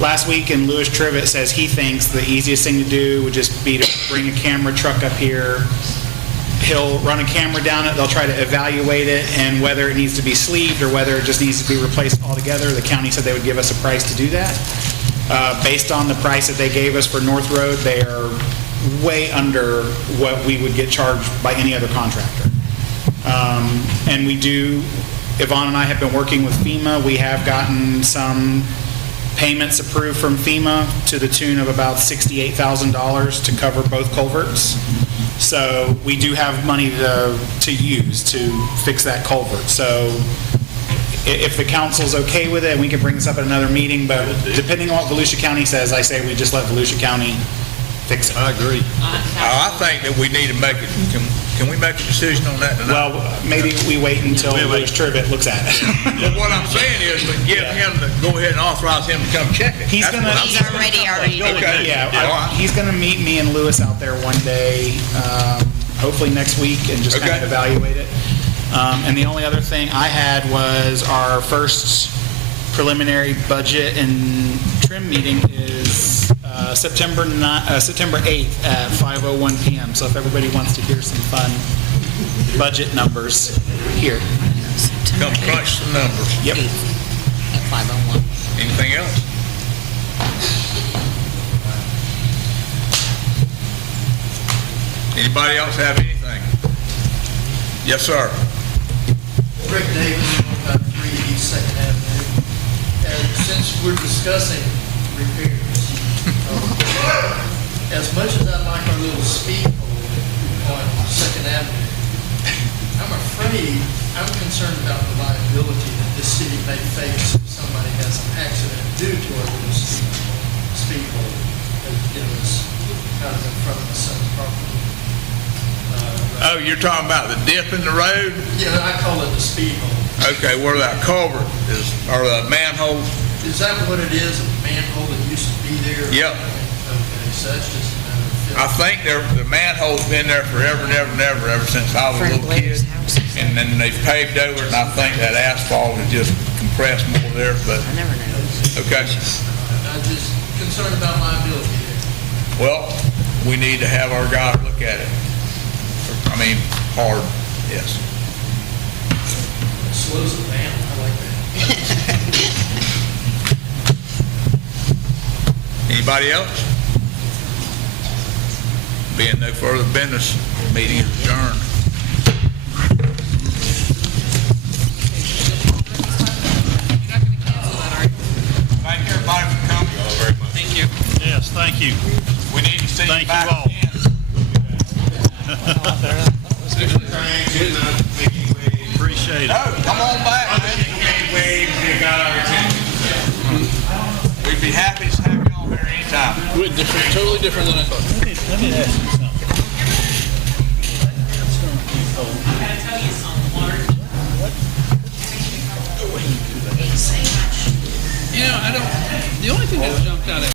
last week, and Louis Trivet says he thinks the easiest thing to do would just be to bring a camera truck up here. He'll run a camera down it, they'll try to evaluate it, and whether it needs to be sleeved or whether it just needs to be replaced altogether. The county said they would give us a price to do that. Based on the price that they gave us for North Road, they are way under what we would get charged by any other contractor. And we do, Yvonne and I have been working with FEMA. We have gotten some payments approved from FEMA to the tune of about $68,000 to cover both culverts. So we do have money to use to fix that culvert. So if the council's okay with it, we can bring this up at another meeting, but depending on what Volusia County says, I say we just let Volusia County fix it. I agree. I think that we need to make it, can we make a decision on that tonight? Well, maybe we wait until Louis Trivet looks at it. But what I'm saying is, to get him to go ahead and authorize him to come check it. He's That's gonna. what I'm He's already. Okay. Yeah, he's going to meet me and Louis out there one day, hopefully next week, and just kind of evaluate it. And the only other thing I had was our first preliminary budget and trim meeting is September 8th at 5:01 p.m. So if everybody wants to hear some fun budget numbers, here. Come crunch the numbers. Yep. At 5:01. Anything else? Anybody else have anything? Yes, sir. Rick Davis, 153 East Second Avenue. And since we're discussing repairs, as much as I like our little speed hole on Second Avenue, I'm concerned about the liability that this city may face if somebody has an accident due to our little speed hole that is kind of in front of the son's property. Oh, you're talking about the dip in the road? Yeah, I call it the speed hole. Okay, where that culvert is, or the manhole? Is that what it is, a manhole that used to be there? Yep. Okay, so that's just a matter of filling. I think the manhole's been there forever and ever since I was a little kid. And then they've paved over it, and I think that asphalt has just compressed more there, but. I never know. Okay. I'm just concerned about liability there. Well, we need to have our guy look at it. I mean, hard, yes. It slows it down, I like that. Anybody else? Being no further business, meeting is adjourned. Thank you. Thank you. We need to see you Thank you back all. again. Appreciate it. No, come on back, man. We'd be happy to have you on here anytime. Totally different than I thought. Let me ask you something. I don't, the only thing that jumped out at